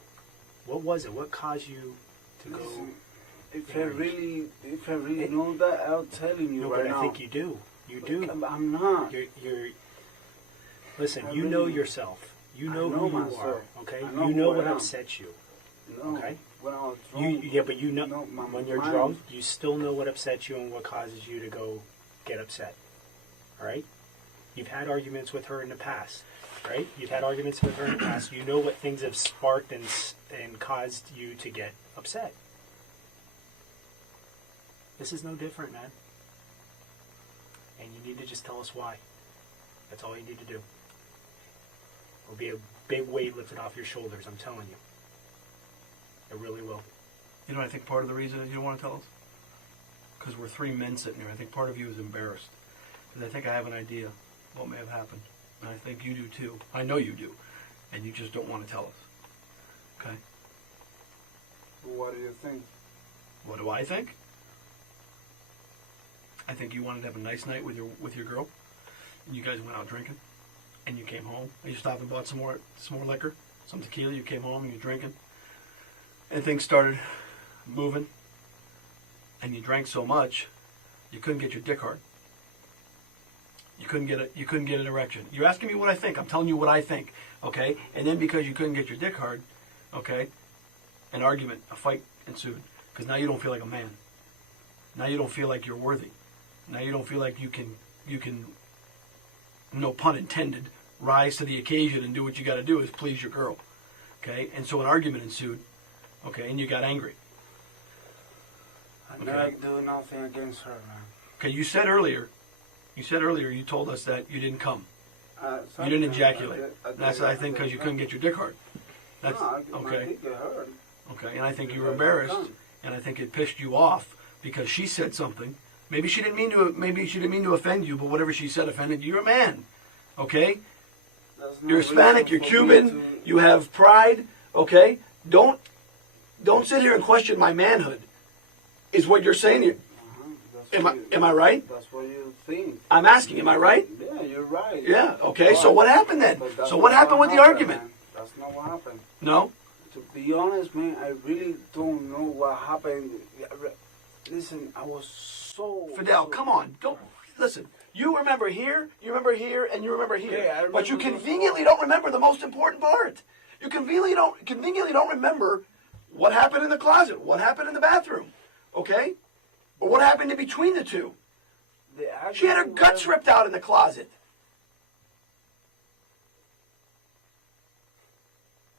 What was it? What caused you to go? Listen, if I really know that, I'll tell you right now. I think you do. You do. I'm not. You're listen, I you really- know yourself. You know who you myself. are, okay? I know You know who what I am. upsets you, No, okay? when I was drunk, But you know, No, my when you're mind- drunk, you still know what upsets you and what causes you to go get upset, all right? You've had arguments with her in the past, right? You've had arguments with her in the past. You know what things have sparked and caused you to get upset. This is no different, man. And you need to just tell us why. That's all you need to do. It'll be a big weight lifted off your shoulders, I'm telling you. It really will. You know, I think part of the reason is you don't want to tell us? Because we're three men sitting here. I think part of you is embarrassed. Because I think I have an idea what may have happened. And I think you do too. I know you do. And you just don't want to tell us. Okay? what do you think? What do I think? I think you wanted to have a nice night with your girl. And you guys went out drinking. And you came home. And you stopped and bought some more liquor. Some tequila. You came home and you're drinking. And things started moving. And you drank so much, you couldn't get your dick hard. You couldn't get an erection. You're asking me what I think. I'm telling you what I think. Okay? And then because you couldn't get your dick hard, okay, an argument, a fight ensued. Because now you don't feel like a man. Now you don't feel like you're worthy. Now you don't feel like you can, no pun intended, rise to the occasion and do what you got to do is please your girl. Okay? And so an argument ensued. Okay? And you got angry. I never do nothing against her, man. Okay, you said earlier, you told us that you didn't come. You didn't ejaculate. That's, I think, because you couldn't get your dick hard. That's, my okay. dick get hard. Okay, and I think you were embarrassed, and I think it pissed you off because she said something. Maybe she didn't mean to offend you, but whatever she said offended you. You're a man, okay? You're Hispanic, you're Cuban, you have pride, okay? Don't sit here and question my manhood. Is what you're saying. Am I right? That's what you think. I'm asking, am I right? Yeah, you're right. Yeah, okay, so what happened then? But So what happened with the argument? Man. That's not what happened. No? To be honest, man, I really don't know what happened. Listen, I was so... Fidel, come on. Don't listen. You remember here, and you remember here. Yeah, I remember but you conveniently don't remember the most important part. You conveniently don't remember what happened in the closet, what happened in the bathroom. Okay? Or what happened in between the two. She had her guts ripped out in the closet.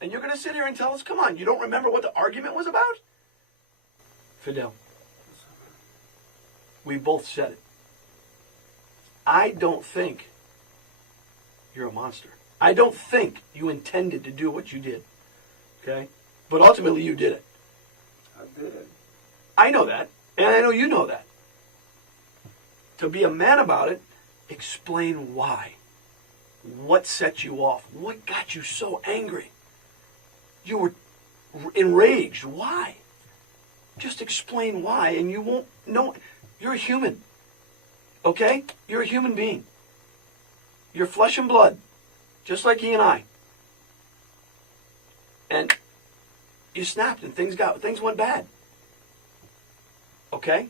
And you're going to sit here and tell us, come on, you don't remember what the argument was about? Fidel, we both said it. I don't think you're a monster. I don't think you intended to do what you did. Okay? But ultimately you did it. I did. I know that, and I know you know that. To be a man about it, explain why. What set you off? What got you so angry? You were enraged. Why? Just explain why, and you won't know. You're a human. Okay? You're a human being. You're flesh and blood, just like he and I. And you snapped, and things went bad. Okay?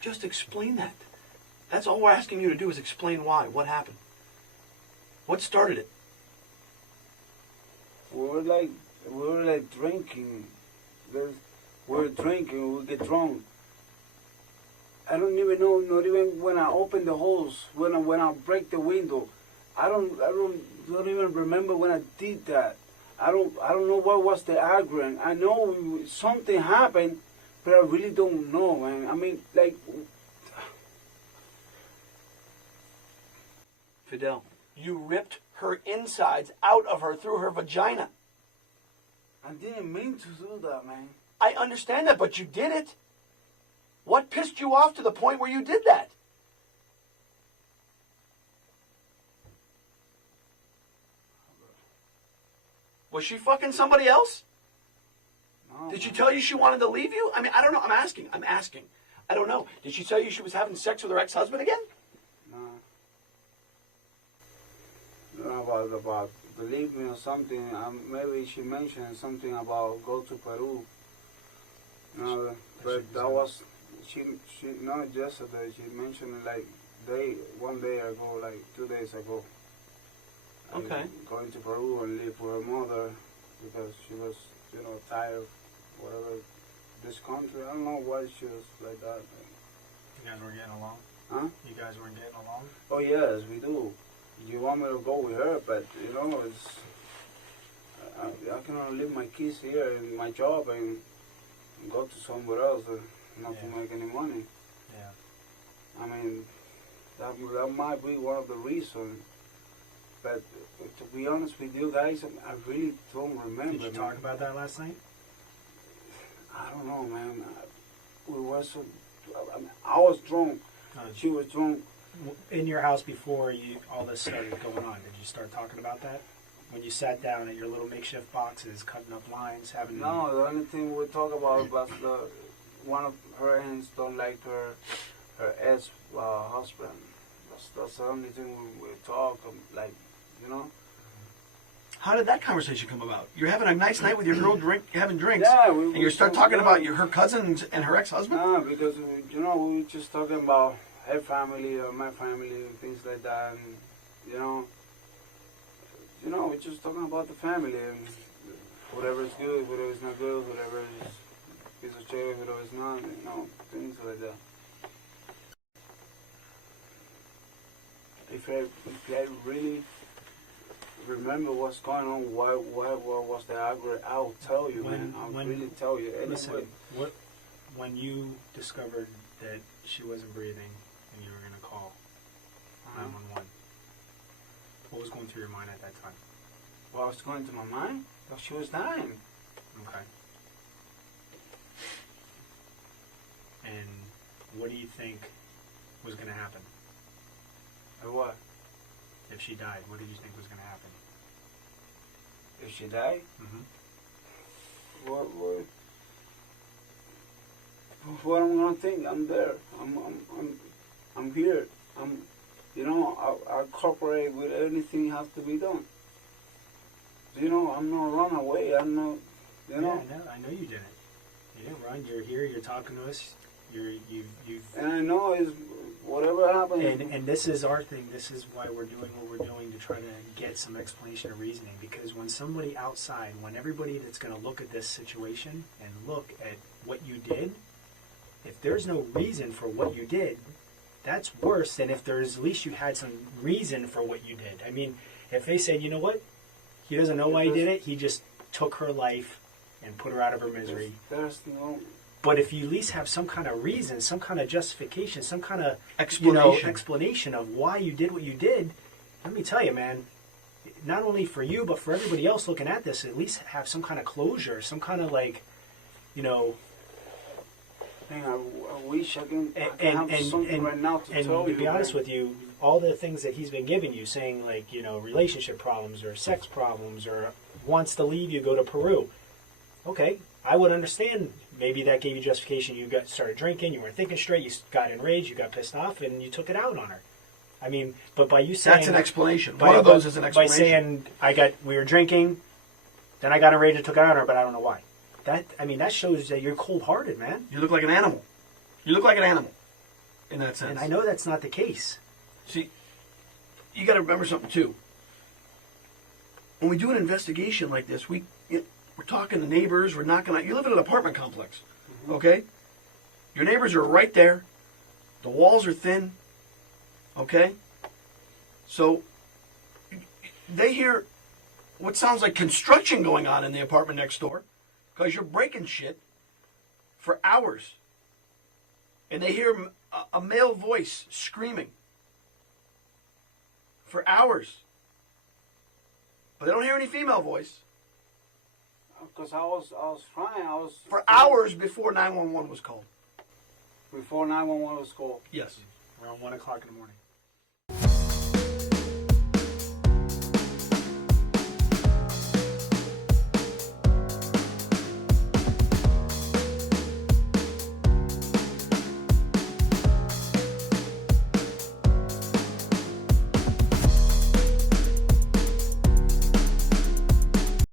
Just explain that. That's all we're asking you to do is explain why. What happened? What started it? We were like drinking. We were drinking. We get drunk. I don't even know. Not even when I open the holes. When I break the window. I don't even remember when I did that. I don't know what was the argument. I know something happened. But I really don't know, man. I mean, like... Fidel, you ripped her insides out of her through her vagina. I didn't mean to do that, man. I understand that, but you did it. What pissed you off to the point where you did that? Was she fucking somebody else? No, Did she tell you she wanted to leave you? I mean, I don't know. I'm asking. I don't know. Did she tell you she was having sex with her ex-husband again? No. I don't know about about believe me or something. Maybe she mentioned something about go to Peru. But that was she not yesterday. She mentioned it like one day ago, like 2 days ago. Okay. Going to Peru and live with her mother because she was, tired of whatever this country. I don't know why she was like that. You guys weren't getting along? Huh? You guys weren't getting along? Oh yes, we do. You want me to go with her, but it's I cannot leave my kids here in my job and go to somewhere else not to make any money. Yeah. I mean, that might be one of the reasons. But to be honest with you guys, I really don't remember. Did you talk about that last night? I don't know, man. We were so. I was drunk. She was drunk. In your house before all this started going on, did you start talking about that? When you sat down at your little makeshift boxes, cutting up lines, having... No, the only thing we talk about was one of her aunts don't like her ex-husband. That's the only thing we talk, How did that conversation come about? You're having a nice night with your girl, having drinks, Yeah, and you start talking about her cousins and her ex-husband? No, because, we were just talking about her family or my family and things like that. And, we're just talking about the family and whatever is good, whatever is not good, whatever is piece of shit, whatever is not, things like that. If I really remember what's going on, why was the aggro, I'll tell you, man. I'll really tell you. Anyway. Listen, when you discovered that she wasn't breathing and you were going to call 911, what was going through your mind at that time? What was going through my mind? Oh, she was dying. Okay. And what do you think was going to happen? What? If she died, what did you think was going to happen? If she died? Mm-hmm. What I'm gonna think? I'm there. I'm here. I cooperate with anything has to be done. I'm not run away. I'm not. Yeah, I know you didn't. You didn't run. You're here. You're talking to us. You've. And I know is whatever happens. And this is our thing. This is why we're doing what we're doing, to try to get some explanation or reasoning. Because when somebody outside, when everybody that's going to look at this situation and look at what you did, if there's no reason for what you did, that's worse than if there's at least you had some reason for what you did. I mean, if they said, you know what, he doesn't know why he did it, he just took her life and put her out of her misery. There's no. But if you at least have some kind of reason, some kind of justification, some kind of explanation of why you did what you did, let me tell you, man, not only for you, but for everybody else looking at this, at least have some kind of closure, some kind of Man, I wish I can have something right now to tell you. And to be honest with you, all the things that he's been giving you, saying relationship problems or sex problems or wants to leave you, go to Peru. Okay, I would understand. Maybe that gave you justification. You started drinking, you weren't thinking straight, you got enraged, you got pissed off, and you took it out on her. I mean, but by you saying... That's an explanation. One of those is an explanation. By saying, we were drinking, then I got enraged and took it out on her, but I don't know why. That shows that you're cold-hearted, man. You look like an animal. You look like an animal, in that sense. And I know that's not the case. See, you got to remember something, too. When we do an investigation like this, we're talking to neighbors, we're knocking out. You live in an apartment complex, okay? Your neighbors are right there. The walls are thin, okay? So they hear what sounds like construction going on in the apartment next door because you're breaking shit for hours. And they hear a male voice screaming for hours. But they don't hear any female voice. Because I was fine. For hours before 911 was called. Before 911 was called. Yes. Around 1 o'clock in the morning.